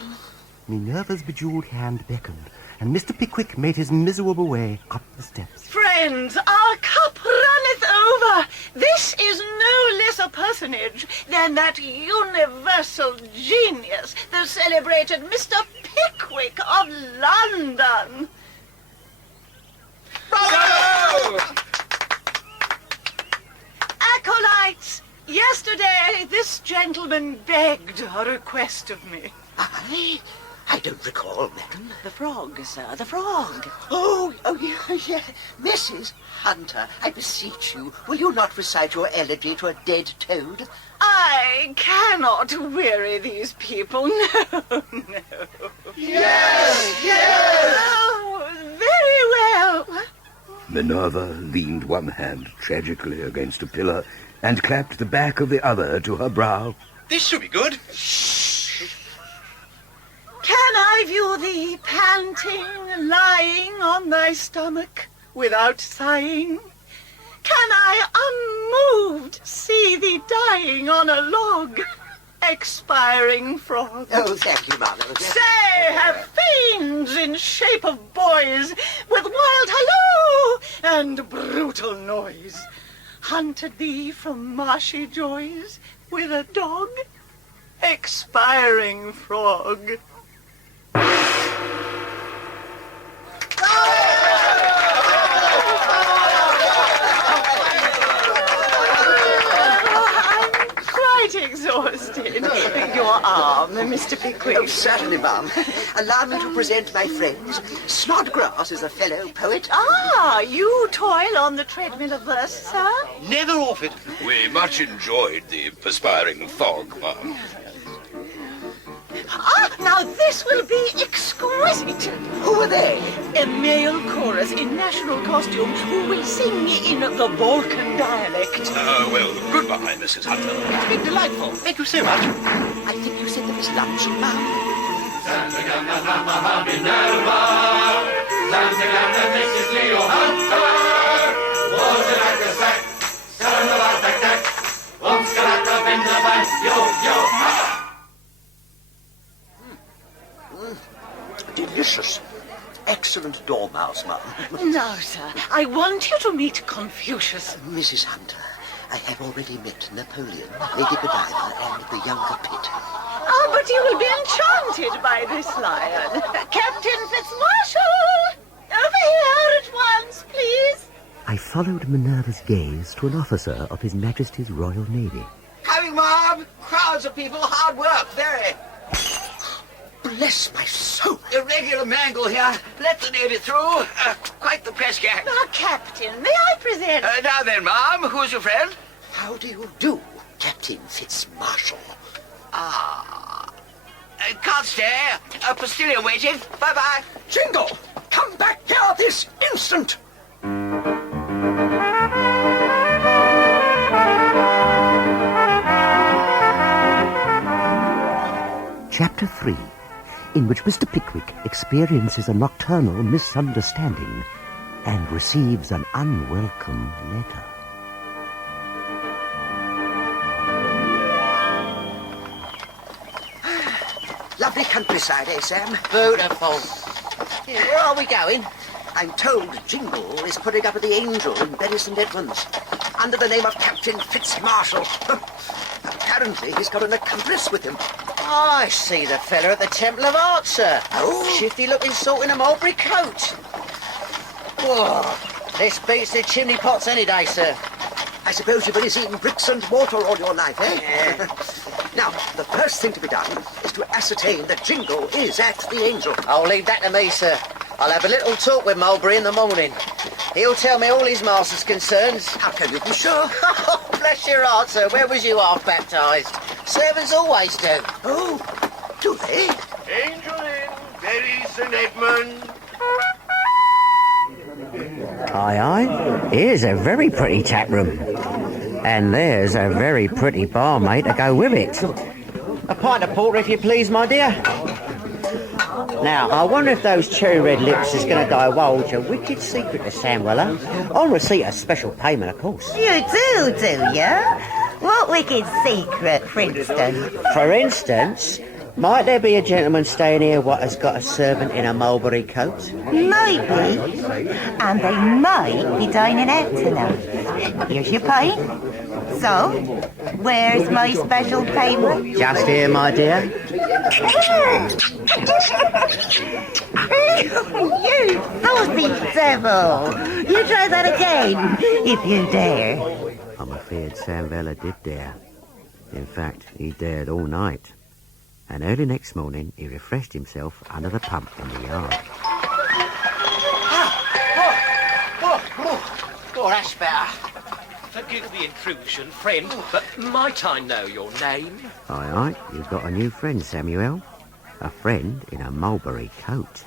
Minerva's bejeweled hand beckoned, and Mr. Pickwick made his miserable way up the steps. Friends, our cup runneth over. This is no less a personage than that universal genius, the celebrated Mr. Pickwick of London. Bravo! Acolytes, yesterday this gentleman begged a request of me. I don't recall, madam. The frog, sir, the frog. Oh, yeah. Mrs. Hunter, I beseech you, will you not recite your elegy to a dead toad? I cannot weary these people. No. Yes! Oh, very well. Minerva leaned one hand tragically against a pillar and clapped the back of the other to her brow. This should be good. Can I view thee panting, lying on thy stomach, without sighing? Can I, unmoved, see thee dying on a log, expiring frog? Oh, thank you, Mother. Say, have fiends in shape of boys, with wild halloo and brutal noise, hunted thee from marshy joys with a dog, expiring frog? I'm quite exhausted. Your arm, Mr. Pickwick. Oh, certainly, ma'am. Allow me to present my friends. Snodgrass is a fellow poet. Ah, you toil on the treadmill of verse, sir? Never off it. We much enjoyed the perspiring fog, ma'am. Ah, now this will be exquisite. Who are they? A male chorus in national costume who will sing in the Balkan dialect. Well, goodbye, Mrs. Hunter. It's been delightful. Thank you so much. I think you said there was luncheon, ma'am. Santa Gana Minerva, Santa Gana Mrs. Leo Hunter, was it like a sack, Santa like that, Umskalaka Bindaban, yo, Delicious. Excellent dormouse, ma'am. No, sir. I want you to meet Confucius. Mrs. Hunter, I have already met Napoleon, Lady Godiva, and the younger Pitt. Oh, but you will be enchanted by this lion. Captain Fitzmarshall! Over here at once, please. I followed Minerva's gaze to an officer of His Majesty's Royal Navy. Coming, Mom. Crowds of people, hard work, very. Bless my soul. Irregular mangle here. Let the Navy through. Quite the press gang. Now, Captain, may I present... Now then, Mom, who's your friend? How do you do, Captain Fitzmarshall? Can't stay. A postilion waiting. Bye-bye. Jingle, come back here this instant. Chapter 3, in which Mr. Pickwick experiences a nocturnal misunderstanding and receives an unwelcome letter. Lovely countryside, eh, Sam? Beautiful. Yeah, where are we going? I'm told Jingle is putting up at the Angel in Bury St. Edmunds, under the name of Captain Fitzmarshall. Apparently he's got an accomplice with him. I see the fella at the Temple of Art, sir. Oh? Shifty-looking sort in a mulberry coat. Whoa, this beats the chimney pots any day, sir. I suppose you've only seen bricks and mortar all your life, eh? Yeah. Now, the first thing to be done is to ascertain that Jingle is at the Angel. I'll leave that to me, sir. I'll have a little talk with Mulberry in the morning. He'll tell me all his master's concerns. How can you be sure? Oh, bless your heart, sir. Where was you half baptised? Servants always do. Oh, do they? Angel in, Bury St. Edmunds. Aye, aye. Here's a very pretty tap room. And there's a very pretty barmaid to go with it. A pint of porter, if you please, my dear. Now, I wonder if those cherry red lips is going to divulge a wicked secret to Sam Weller. On receipt of special payment, of course. You do you? What wicked secret, for instance? For instance, might there be a gentleman staying here what has got a servant in a mulberry coat? Maybe. And they might be dining out tonight. Here's your pint. So, where's my special payment? Just here, my dear. You filthy devil! You try that again, if you dare. I'm afraid Sam Weller did dare. In fact, he dared all night. And early next morning, he refreshed himself under the pump in the yard. Oh, that's better. Forgive the intrusion, friend, but might I know your name? Aye, you've got a new friend, Samuel. A friend in a mulberry coat.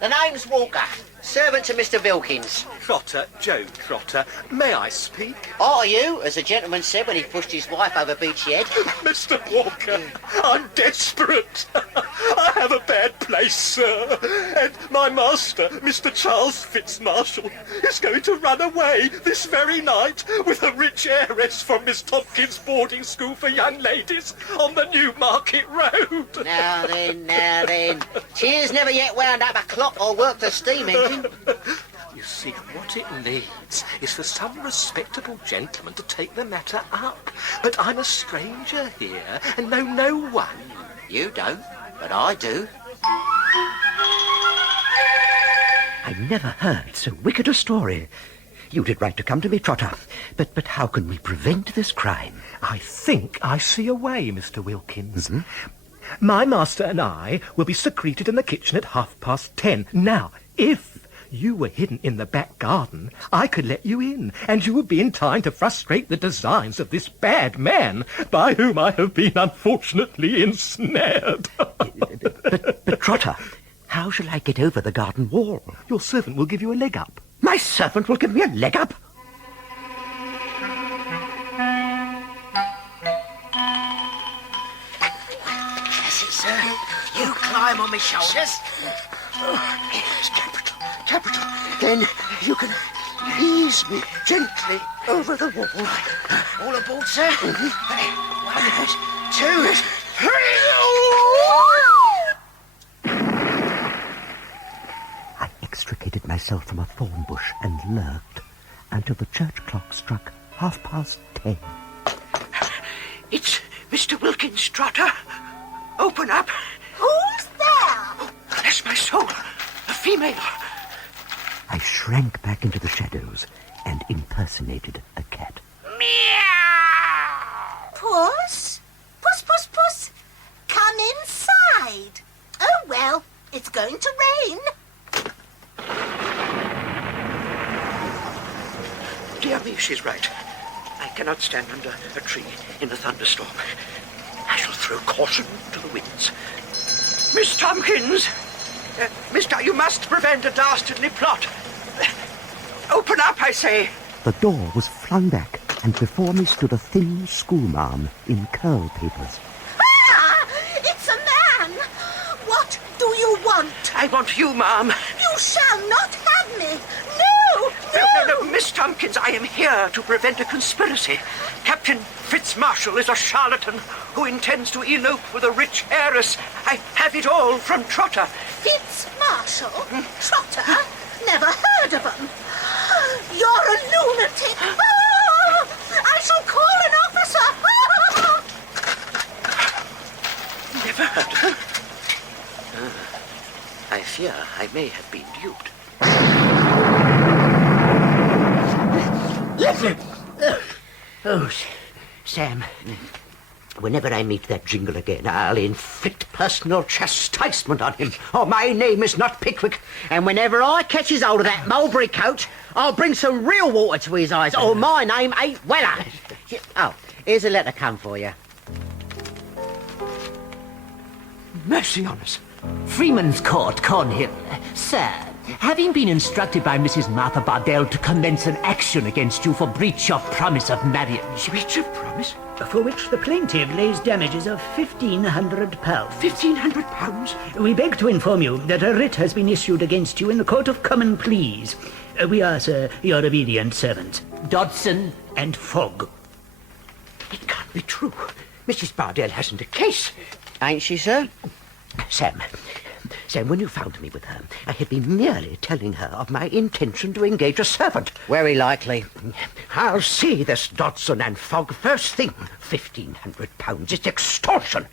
The name's Walker, servant to Mr. Wilkins. Trotter, Joe Trotter, may I speak? Are you, as the gentleman said when he pushed his wife over Beachy Head? Mr. Walker, I'm desperate. I have a bad place, sir, and my master, Mr. Charles Fitzmarshall, is going to run away this very night with a rich heiress from Miss Tompkins' boarding school for young ladies on the Newmarket Road. Now then. Cheers never yet wound up a clock or worked a steam engine. You see, what it needs is for some respectable gentleman to take the matter up. But I'm a stranger here and know no one. You don't, but I do. I never heard so wicked a story. You did right to come to me, Trotter. But how can we prevent this crime? I think I see a way, Mr. Wilkins. My master and I will be secreted in the kitchen at 10:30. Now, if you were hidden in the back garden, I could let you in, and you would be in time to frustrate the designs of this bad man, by whom I have been unfortunately ensnared. But Trotter, how shall I get over the garden wall? Your servant will give you a leg up. My servant will give me a leg up? That's it, sir. You climb on my shoulders. Yes, capital. Then you can ease me gently over the wall. All aboard, sir. 1, 2, 3. I extricated myself from a thorn bush and lurked until the church clock struck 10:30. It's Mr. Wilkins, Trotter. Open up. Who's there? Oh, bless my soul. A female. I shrank back into the shadows and impersonated a cat. Puss? Puss. Come inside. Oh, well, it's going to rain. Dear me, she's right. I cannot stand under a tree in a thunderstorm. I shall throw caution to the winds. Miss Tompkins! Mister, you must prevent a dastardly plot. Open up, I say. The door was flung back, and before me stood a thin schoolmarm in curl papers. Ah! It's a man! What do you want? I want you, ma'am. You shall not have me! No! No, Miss Tompkins, I am here to prevent a conspiracy. Captain Fitzmarshall is a charlatan who intends to elope with a rich heiress. I have it all from Trotter. Fitzmarshall? Trotter? Never heard of him. You're a lunatic. Ah! I shall call an officer. Ah! Never heard of him. I fear I may have been duped. Oh, Sam, whenever I meet that jingle again, I'll inflict personal chastisement on him. Oh, my name is not Pickwick, and whenever I catches hold of that mulberry coat, I'll bring some real water to his eyes. Oh, my name ain't Weller. Oh, here's a letter come for you. Mercy on us. Freeman's Court, Cornhill. Sir, Having been instructed by Mrs. Martha Bardell to commence an action against you for breach of promise of marriage. Breach of promise? For which the plaintiff lays damages of £1,500. £1,500? We beg to inform you that a writ has been issued against you in the Court of Common Pleas. We are, sir, your obedient servants, Dodson and Fogg. It can't be true. Mrs. Bardell hasn't a case. Ain't she, sir? Sam, when you found me with her, I had been merely telling her of my intention to engage a servant. Very likely. I'll see this Dodson and Fogg first thing. £1,500. It's extortion.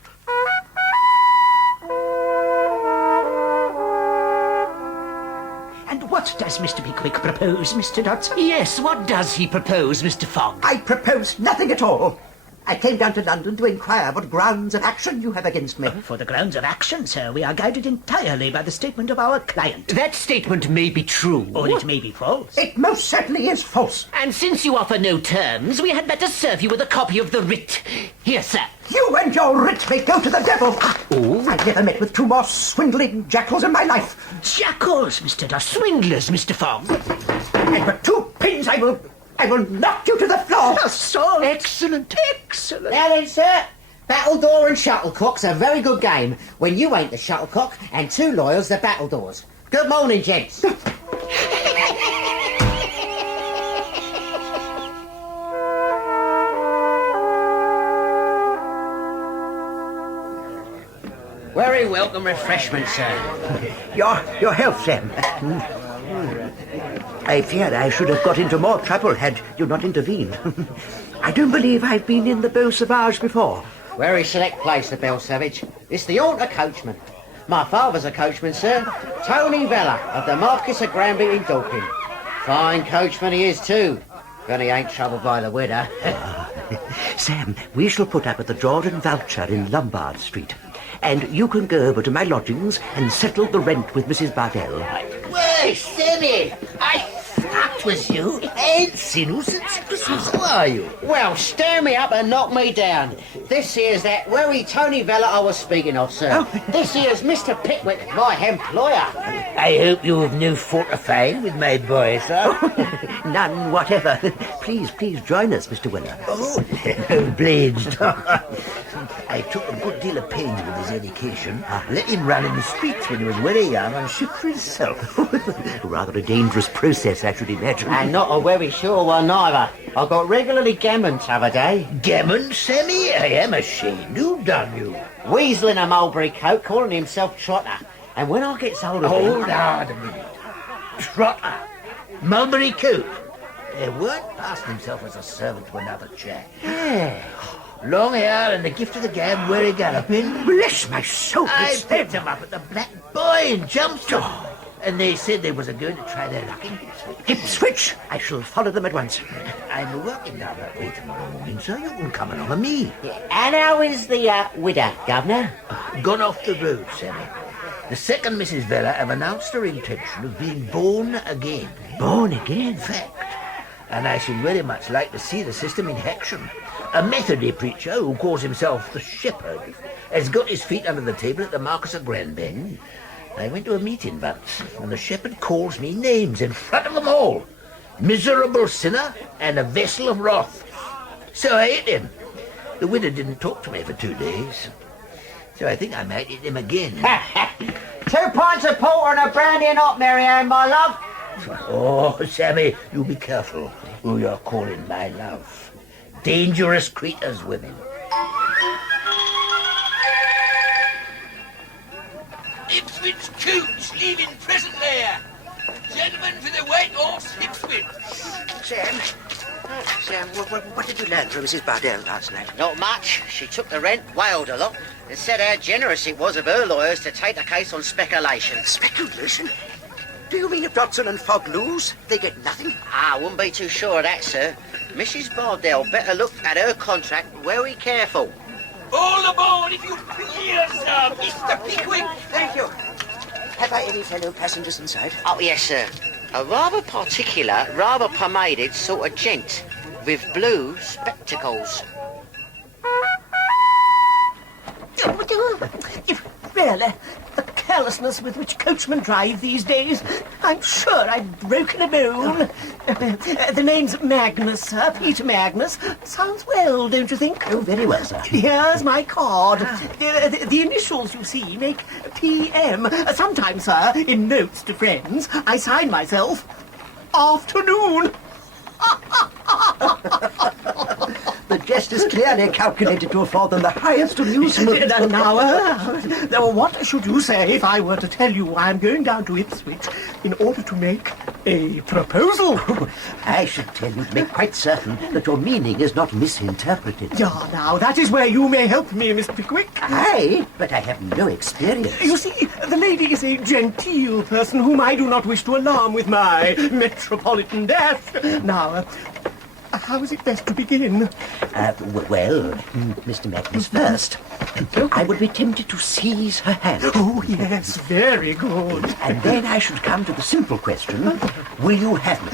And what does Mr. Pickwick propose, Mr. Dodson? Yes, what does he propose, Mr. Fogg? I propose nothing at all. I came down to London to inquire what grounds of action you have against me. For the grounds of action, sir, we are guided entirely by the statement of our client. That statement may be true. Or it may be false. It most certainly is false. And since you offer no terms, we had better serve you with a copy of the writ. Here, sir. You and your writ may go to the devil. Oh. I've never met with two more swindling jackals in my life. Jackals, Mr. Dodson. Swindlers, Mr. Fogg. And for 2 pins I will knock you to the floor. So excellent. Now then, sir, battledore and shuttlecock's a very good game when you ain't the shuttlecock and 2 lawyers the battledores. Good morning, gents. Very welcome refreshment, sir. Your health, Sam. I fear I should have got into more trouble had you not intervened. I don't believe I've been in the Beau Sauvage before. Very select place, the Bell Savage. It's the Altar Coachman. My father's a coachman, sir. Tony Vella, of the Marquis of Granby in Dorking. Fine coachman he is, too. When he ain't troubled by the weather. Sam, we shall put up at the Jordan Vulture in Lombard Street. And you can go over to my lodgings and settle the rent with Mrs. Bardell. Well, Sammy, I thought was you. Ain't seen you since Christmas. Who are you? Well, stir me up and knock me down. This here's that very Tony Vella I was speaking of, sir. Oh. This here's Mr. Pickwick, my employer. I hope you have no fault to find with my boy, sir. None whatever. Please join us, Mr. Weller. Oh, obliged. I took a good deal of pains with his education. Let him run in the streets when he was very young and shift for himself. Rather a dangerous process, I should imagine. And not a very sure one neither. I got regularly gammon t'other day. Gammon, Sammy? I am ashamed. Who done you? Weasel in a mulberry coat, calling himself Trotter. And when I gets hold of him... Hold on a minute. Trotter? Mulberry coat? What? Passing himself as a servant to another chap. Yeah. Long hair and the gift of the gab, where he galloping. Bless my soul. I picked him up at the Black Boy in Jumpstone. And they said they was a going to try their luck in Ipswich. I shall follow them at once. I'm working down that way tomorrow morning, so you can come along with me. And how is the widow, Governor? Gone off the road, Sammy. The second Mrs. Vella have announced her intention of being born again. Born again? Fact. And I should very much like to see the system in action. A Methodist preacher who calls himself the Shepherd has got his feet under the table at the Marquis of Granby. I went to a meeting once, and the shepherd calls me names in front of them all. Miserable sinner and a vessel of wrath. So I ate him. The widow didn't talk to me for 2 days. So I think I might eat him again. 2 pints of porter and a brandy and hot, Mary-Ann, my love. Oh, Sammy, you be careful who you're calling my love. Dangerous creatures, women. Ipswich coach leaving presently. Gentlemen for the White Horse, Ipswich. Sam, what did you learn from Mrs. Bardell last night? Not much. She took the rent, wailed a lot, and said how generous it was of her lawyers to take the case on speculation. Speculation? Do you mean if Dodson and Fogg lose, they get nothing? I wouldn't be too sure of that, sir. Mrs. Bardell better look at her contract very careful. All aboard, if you please, Mr. Pickwick. Thank you. Have I any fellow passengers inside? Oh, yes, sir. A rather particular, rather pomaded sort of gent with blue spectacles. Well, the carelessness with which coachmen drive these days. I'm sure I've broken a bone. The name's Magnus, sir. Peter Magnus. Sounds well, don't you think? Oh, very well, sir. Here's my card. The initials, you see, make PM. Sometimes, sir, in notes to friends, I sign myself Afternoon. The jest is clearly calculated to afford them the highest amusement. Now, what should you say if I were to tell you I'm going down to Ipswich in order to make a proposal? I should tell you to make quite certain that your meaning is not misinterpreted. Yeah, now, that is where you may help me, Miss Pickwick. Aye, but I have no experience. You see, the lady is a genteel person whom I do not wish to alarm with my metropolitan dash. Now, how is it best to begin? Well, Mr. Magnus first. I would be tempted to seize her hand. Oh, yes, very good. And then I should come to the simple question, will you have me?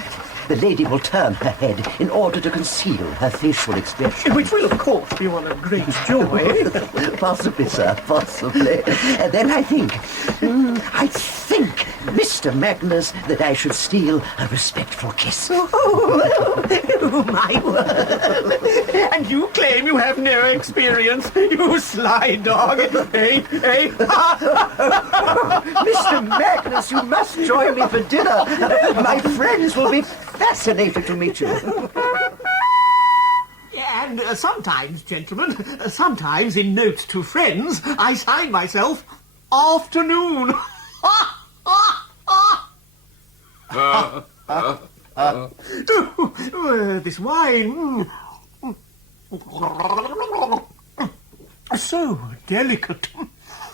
The lady will turn her head in order to conceal her facial expression. Which will, of course, be one of great joy. Possibly, sir, possibly. And then I think, Mr. Magnus, that I should steal a respectful kiss. Oh, my word. And you claim you have no experience, you sly dog. Hey. Mr. Magnus, you must join me for dinner. My friends will be fascinated to meet you. And sometimes, gentlemen, sometimes in notes to friends, I sign myself Afternoon. This wine. So delicate.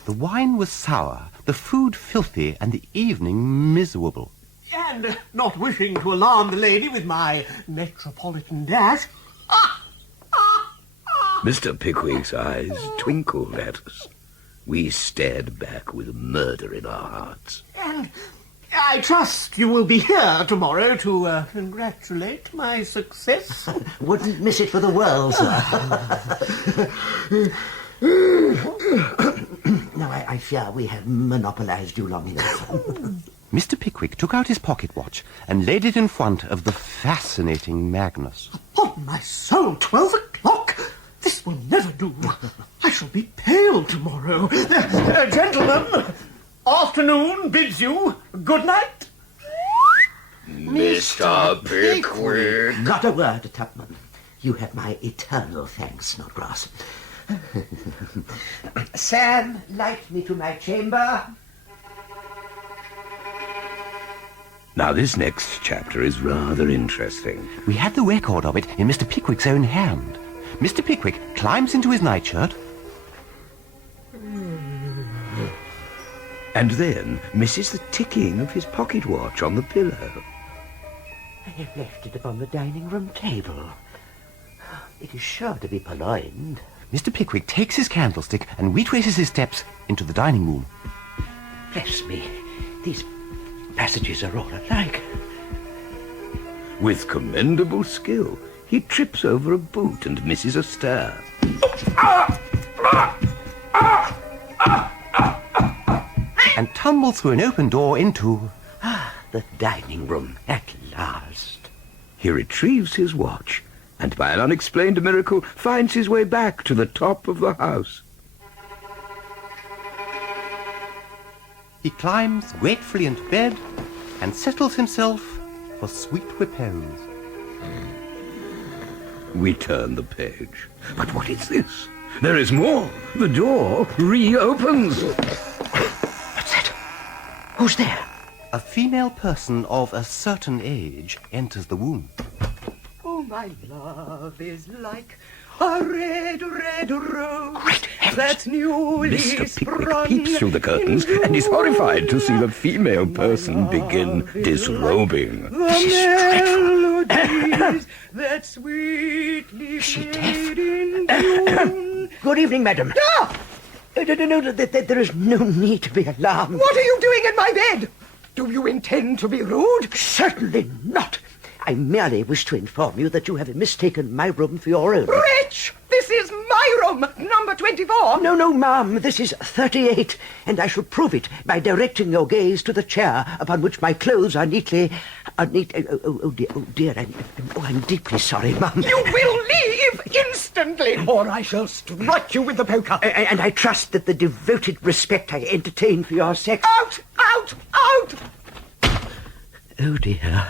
The wine was sour, the food filthy, and the evening miserable. And not wishing to alarm the lady with my metropolitan dash. Mr. Pickwick's eyes twinkled at us. We stared back with murder in our hearts. And I trust you will be here tomorrow to congratulate my success. Wouldn't miss it for the world, sir. Now, I fear we have monopolized you long enough. Mr. Pickwick took out his pocket watch and laid it in front of the fascinating Magnus. Upon my soul, 12 o'clock! This will never do. I shall be pale tomorrow. Gentlemen, Afternoon bids you good night. Mr. Pickwick. Not a word, Tupman. You have my eternal thanks, Snodgrass. Sam, light me to my chamber. Now, this next chapter is rather interesting. We had the record of it in Mr. Pickwick's own hand. Mr. Pickwick climbs into his nightshirt. And then misses the ticking of his pocket watch on the pillow. I have left it upon the dining room table. It is sure to be purloined. Mr. Pickwick takes his candlestick and retraces his steps into the dining room. Bless me, these passages are all alike. With commendable skill, he trips over a boot and misses a stair. And tumbles through an open door into... the dining room, at last. He retrieves his watch, and by an unexplained miracle finds his way back to the top of the house. He climbs gratefully into bed and settles himself for sweet repose. We turn the page. But what is this? There is more. The door reopens. What's that? Who's there? A female person of a certain age enters the room. Oh, my love is like a red, red rose that's newly Mr. Pickwick sprung peeps through the curtains and is horrified to see the female person begin disrobing. The melodies that sweetly fade in June. Good evening, madam. Ah! No, there is no need to be alarmed. What are you doing in my bed? Do you intend to be rude? Certainly not. I merely wish to inform you that you have mistaken my room for your own. Wretch! This is my uniform, number 24. No, ma'am, this is 38, and I shall prove it by directing your gaze to the chair upon which my clothes are neatly... Oh, dear, I'm deeply sorry, ma'am. You will leave instantly, or I shall strike you with the poker. And I trust that the devoted respect I entertain for your sex... Out! Oh, dear.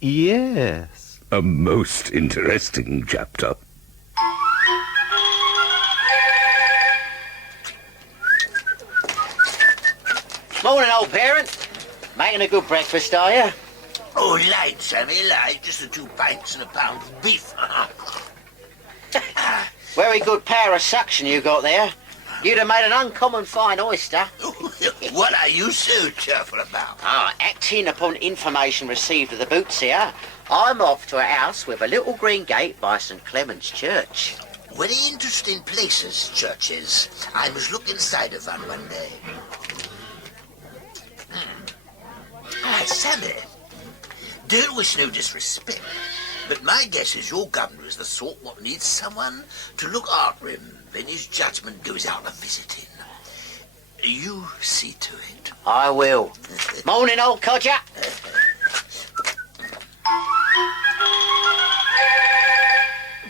Yes. A most interesting chapter. Morning, old parent. Making a good breakfast, are you? Oh, light, Sammy, light. Just the 2 pints and a pound of beef. Very good power of suction you got there. You'd have made an uncommon fine oyster. What are you so cheerful about? Acting upon information received at the boots here, I'm off to a house with a little green gate by St. Clement's Church. Very interesting places, churches. I must look inside of one day. Sammy, don't wish no disrespect, but my guess is your governor is the sort what needs someone to look after him when his judgment goes out a-visiting. You see to it. I will. Morning, old codger.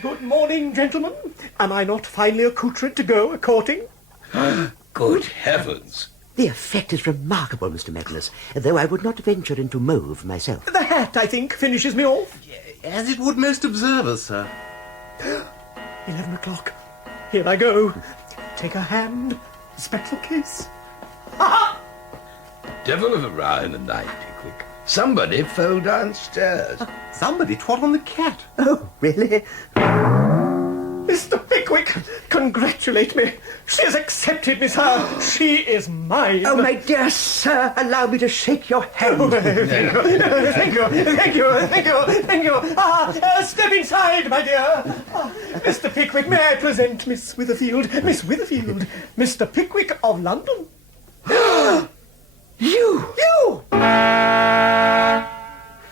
Good morning, gentlemen. Am I not finely accoutred to go a-courting? Good heavens. The effect is remarkable, Mr. Magnus, though I would not venture into mauve myself. The hat, I think, finishes me off. As it would most observers, sir. 11 o'clock. Here I go. Take a hand. Spectral case. Ha-ha! Devil of a row in the night, Pickwick. Somebody fell downstairs. Somebody trod on the cat. Oh, really? Mr. Pickwick, congratulate me. She has accepted me, sir. She is mine. Oh, my dear sir, allow me to shake your hand. Oh, thank you. Step inside, my dear. Mr. Pickwick, may I present Miss Witherfield? Miss Witherfield, Mr. Pickwick of London. You!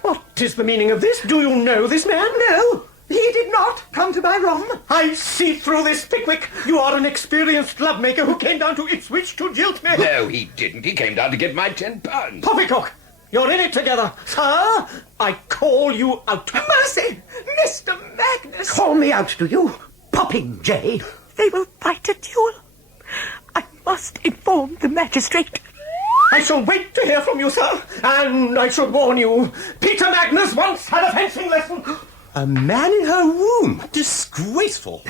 What is the meaning of this? Do you know this man? No, he did not come to my room. I see through this, Pickwick. You are an experienced lovemaker who came down to Ipswich to jilt me. No, he didn't. He came down to get my £10. Poppycock, you're in it together. Sir, I call you out. Mercy, Mr. Magnus. Call me out, do you? Popping Jay. They will fight a duel. I must inform the magistrate. I shall wait to hear from you, sir. And I should warn you, Peter Magnus once had a fencing lesson. A man in her room? Disgraceful.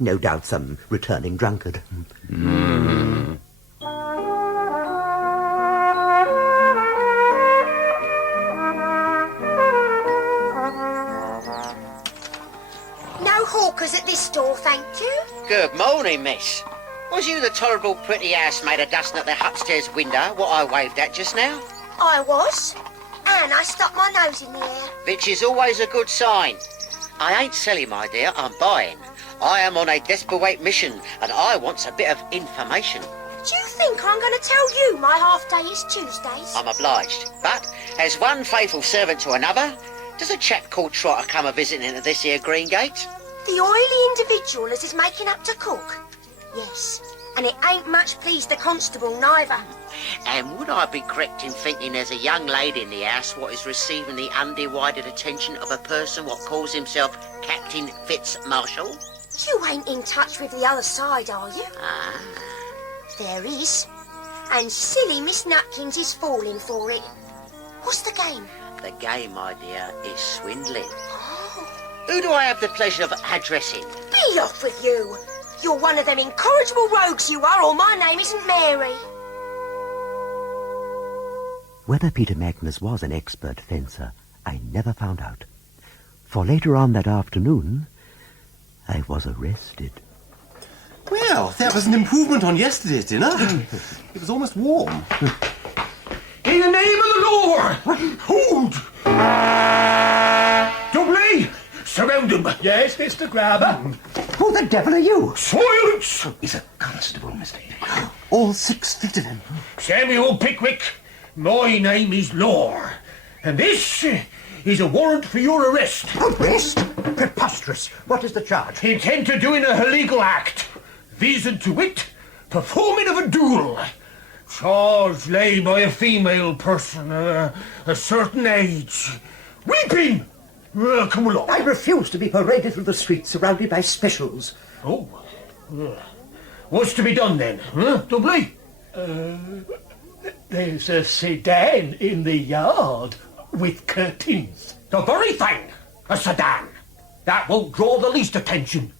No doubt some returning drunkard. No hawkers at this store, thank you. Good morning, miss. Was you the tolerable pretty housemaid a-dusting at the upstairs window, what I waved at just now? I was. And I stuck my nose in the air. Which is always a good sign. I ain't selling, my dear, I'm buying. I am on a desperate mission, and I want a bit of information. Do you think I'm going to tell you my half day is Tuesdays? I'm obliged. But, as one faithful servant to another, does a chap called Trotter come a-visiting into this here Green Gate? The oily individual as is making up to cook? Yes. And it ain't much pleased the constable neither. And would I be correct in thinking there's a young lady in the house what is receiving the undivided attention of a person what calls himself Captain Fitzmarshall? You ain't in touch with the other side, are you? There is. And silly Miss Nutkins is falling for it. What's the game? The game, my dear, is swindling. Who do I have the pleasure of addressing? Be off with you. You're one of them incorrigible rogues you are, or my name isn't Mary. Whether Peter Magnus was an expert fencer, I never found out. For later on that afternoon, I was arrested. Well, that was an improvement on yesterday's dinner. It was almost warm. In the name of the Lord, hold! Doubly, surround him. Yes, Mr. Grabber. Who the devil are you? Silence! He's a constable, Mr. Pickwick. All 6 feet of him. Samuel Pickwick, my name is Lore, and this is a warrant for your arrest. Arrest? Preposterous. What is the charge? Intent of doing a illegal act. reason to wit, performing of a duel. Charge lay by a female person, a certain age. Weeping! Come along. I refuse to be paraded through the streets surrounded by specials. Oh. What's to be done then, huh, Dudley? There's a sedan in the yard with curtains. The very thing, a sedan. That won't draw the least attention.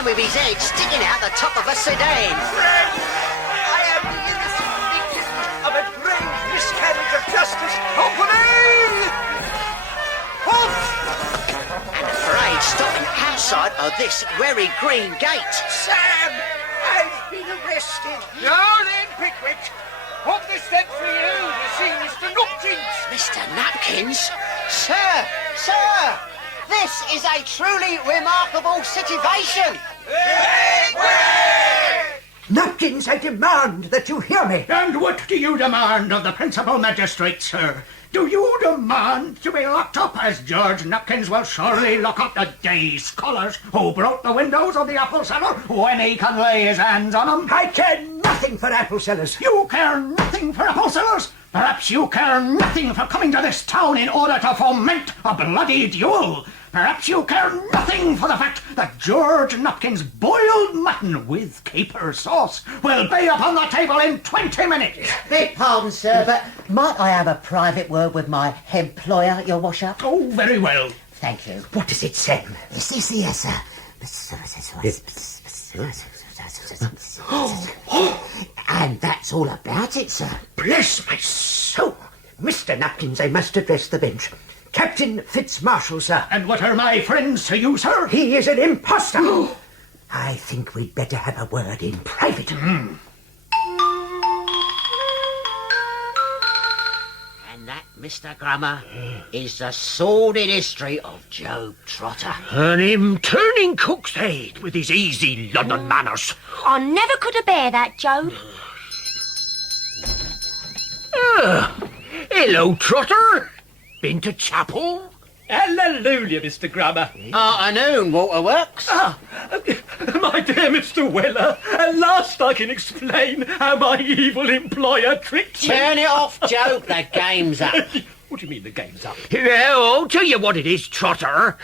With his head sticking out the top of a sedan. I am the innocent victim of a grave miscarriage of justice. Company! Halt! And the parade stopping outside of this very green gate. Sam, I've been arrested. Now then, Pickwick, what the step for you to see Mr. Nupkins? Mr. Nupkins? Sir! This is a truly remarkable situation. Nupkins, I demand that you hear me. And what do you demand of the principal magistrate, sir? Do you demand to be locked up as George Nupkins will surely lock up the day scholars who broke the windows of the apple cellar when he can lay his hands on them? I care nothing for apple sellers. You care nothing for apple sellers? Perhaps you care nothing for coming to this town in order to foment a bloody duel. Perhaps you care nothing for the fact that George Nupkins' boiled mutton with caper sauce will be upon the table in 20 minutes. Beg pardon, sir, but might I have a private word with my employer, your wash-up? Oh, very well. Thank you. What does it say? Yes, sir. And that's all about it, sir. Bless my soul. Mr. Nupkins, I must address the bench. Captain Fitzmarshall, sir. And what are my friends to you, sir? He is an impostor. I think we'd better have a word in private. And that, Mr. Grummer, is the sordid history of Job Trotter. And him turning cook's head with his easy London manners. I never could have bear that, Job. Hello, Trotter. Been to chapel? Hallelujah, Mr. Grummer. Afternoon, Waterworks. My dear Mr. Weller, at last I can explain how my evil employer tricked me. Turn it off, Job. The game's up. What do you mean the game's up? I'll tell you what it is, Trotter.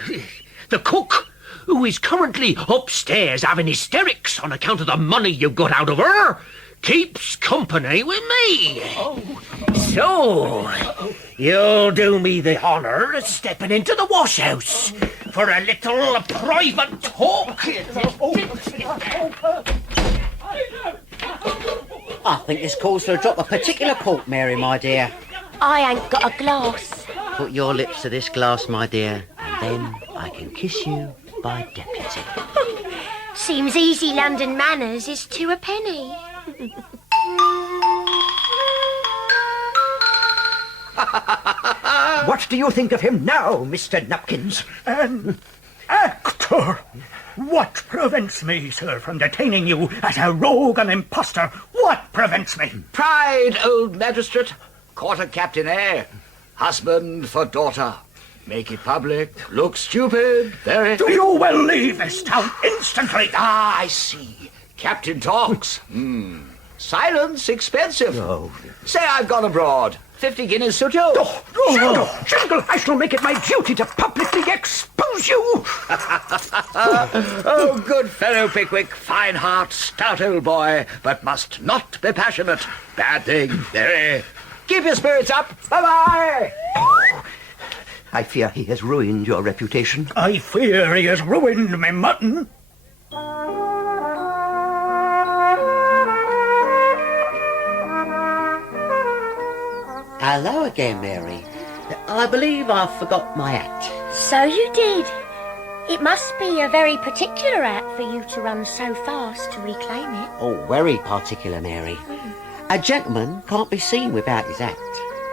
The cook, who is currently upstairs having hysterics on account of the money you got out of her, keeps company with me. So, you'll do me the honour of stepping into the washhouse for a little private talk. I think this calls for a drop of particular port, Mary, my dear. I ain't got a glass. Put your lips to this glass, my dear, and then I can kiss you by deputy. Seems easy London manners is 2 a penny. What do you think of him now, Mr. Nupkins? An actor? What prevents me, sir, from detaining you as a rogue and impostor? What prevents me? Pride, old magistrate. Quarter captain, eh? Husband for daughter. Make it public. Look stupid. Very... Do you well leave this town instantly? Ah, I see. Captain talks. Silence expensive. No. Say I've gone abroad. 50 guineas suit you? Shingle, I shall make it my duty to publicly expose you. Oh, good fellow, Pickwick. Fine heart, stout old boy, but must not be passionate. Bad thing. Very. Keep your spirits up. Bye-bye. I fear he has ruined your reputation. I fear he has ruined my mutton. Hello again, Mary. I believe I forgot my hat. So you did. It must be a very particular hat for you to run so fast to reclaim it. Oh, very particular, Mary. A gentleman can't be seen without his hat.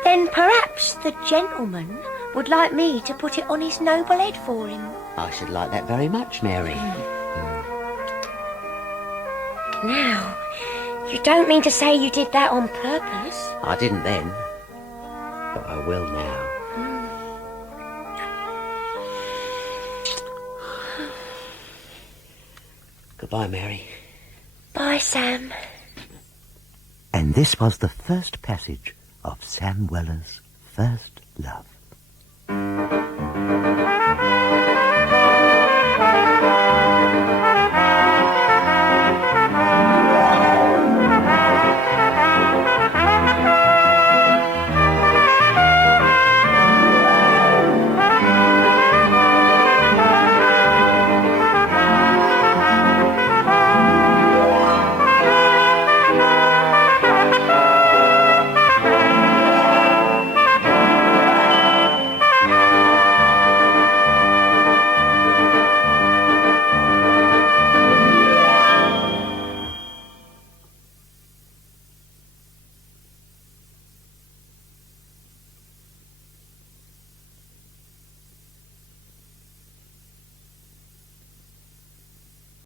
Then perhaps the gentleman would like me to put it on his noble head for him. I should like that very much, Mary. Now, you don't mean to say you did that on purpose? I didn't then, but I will now. Goodbye, Mary. Bye, Sam. And this was the first passage of Sam Weller's first love.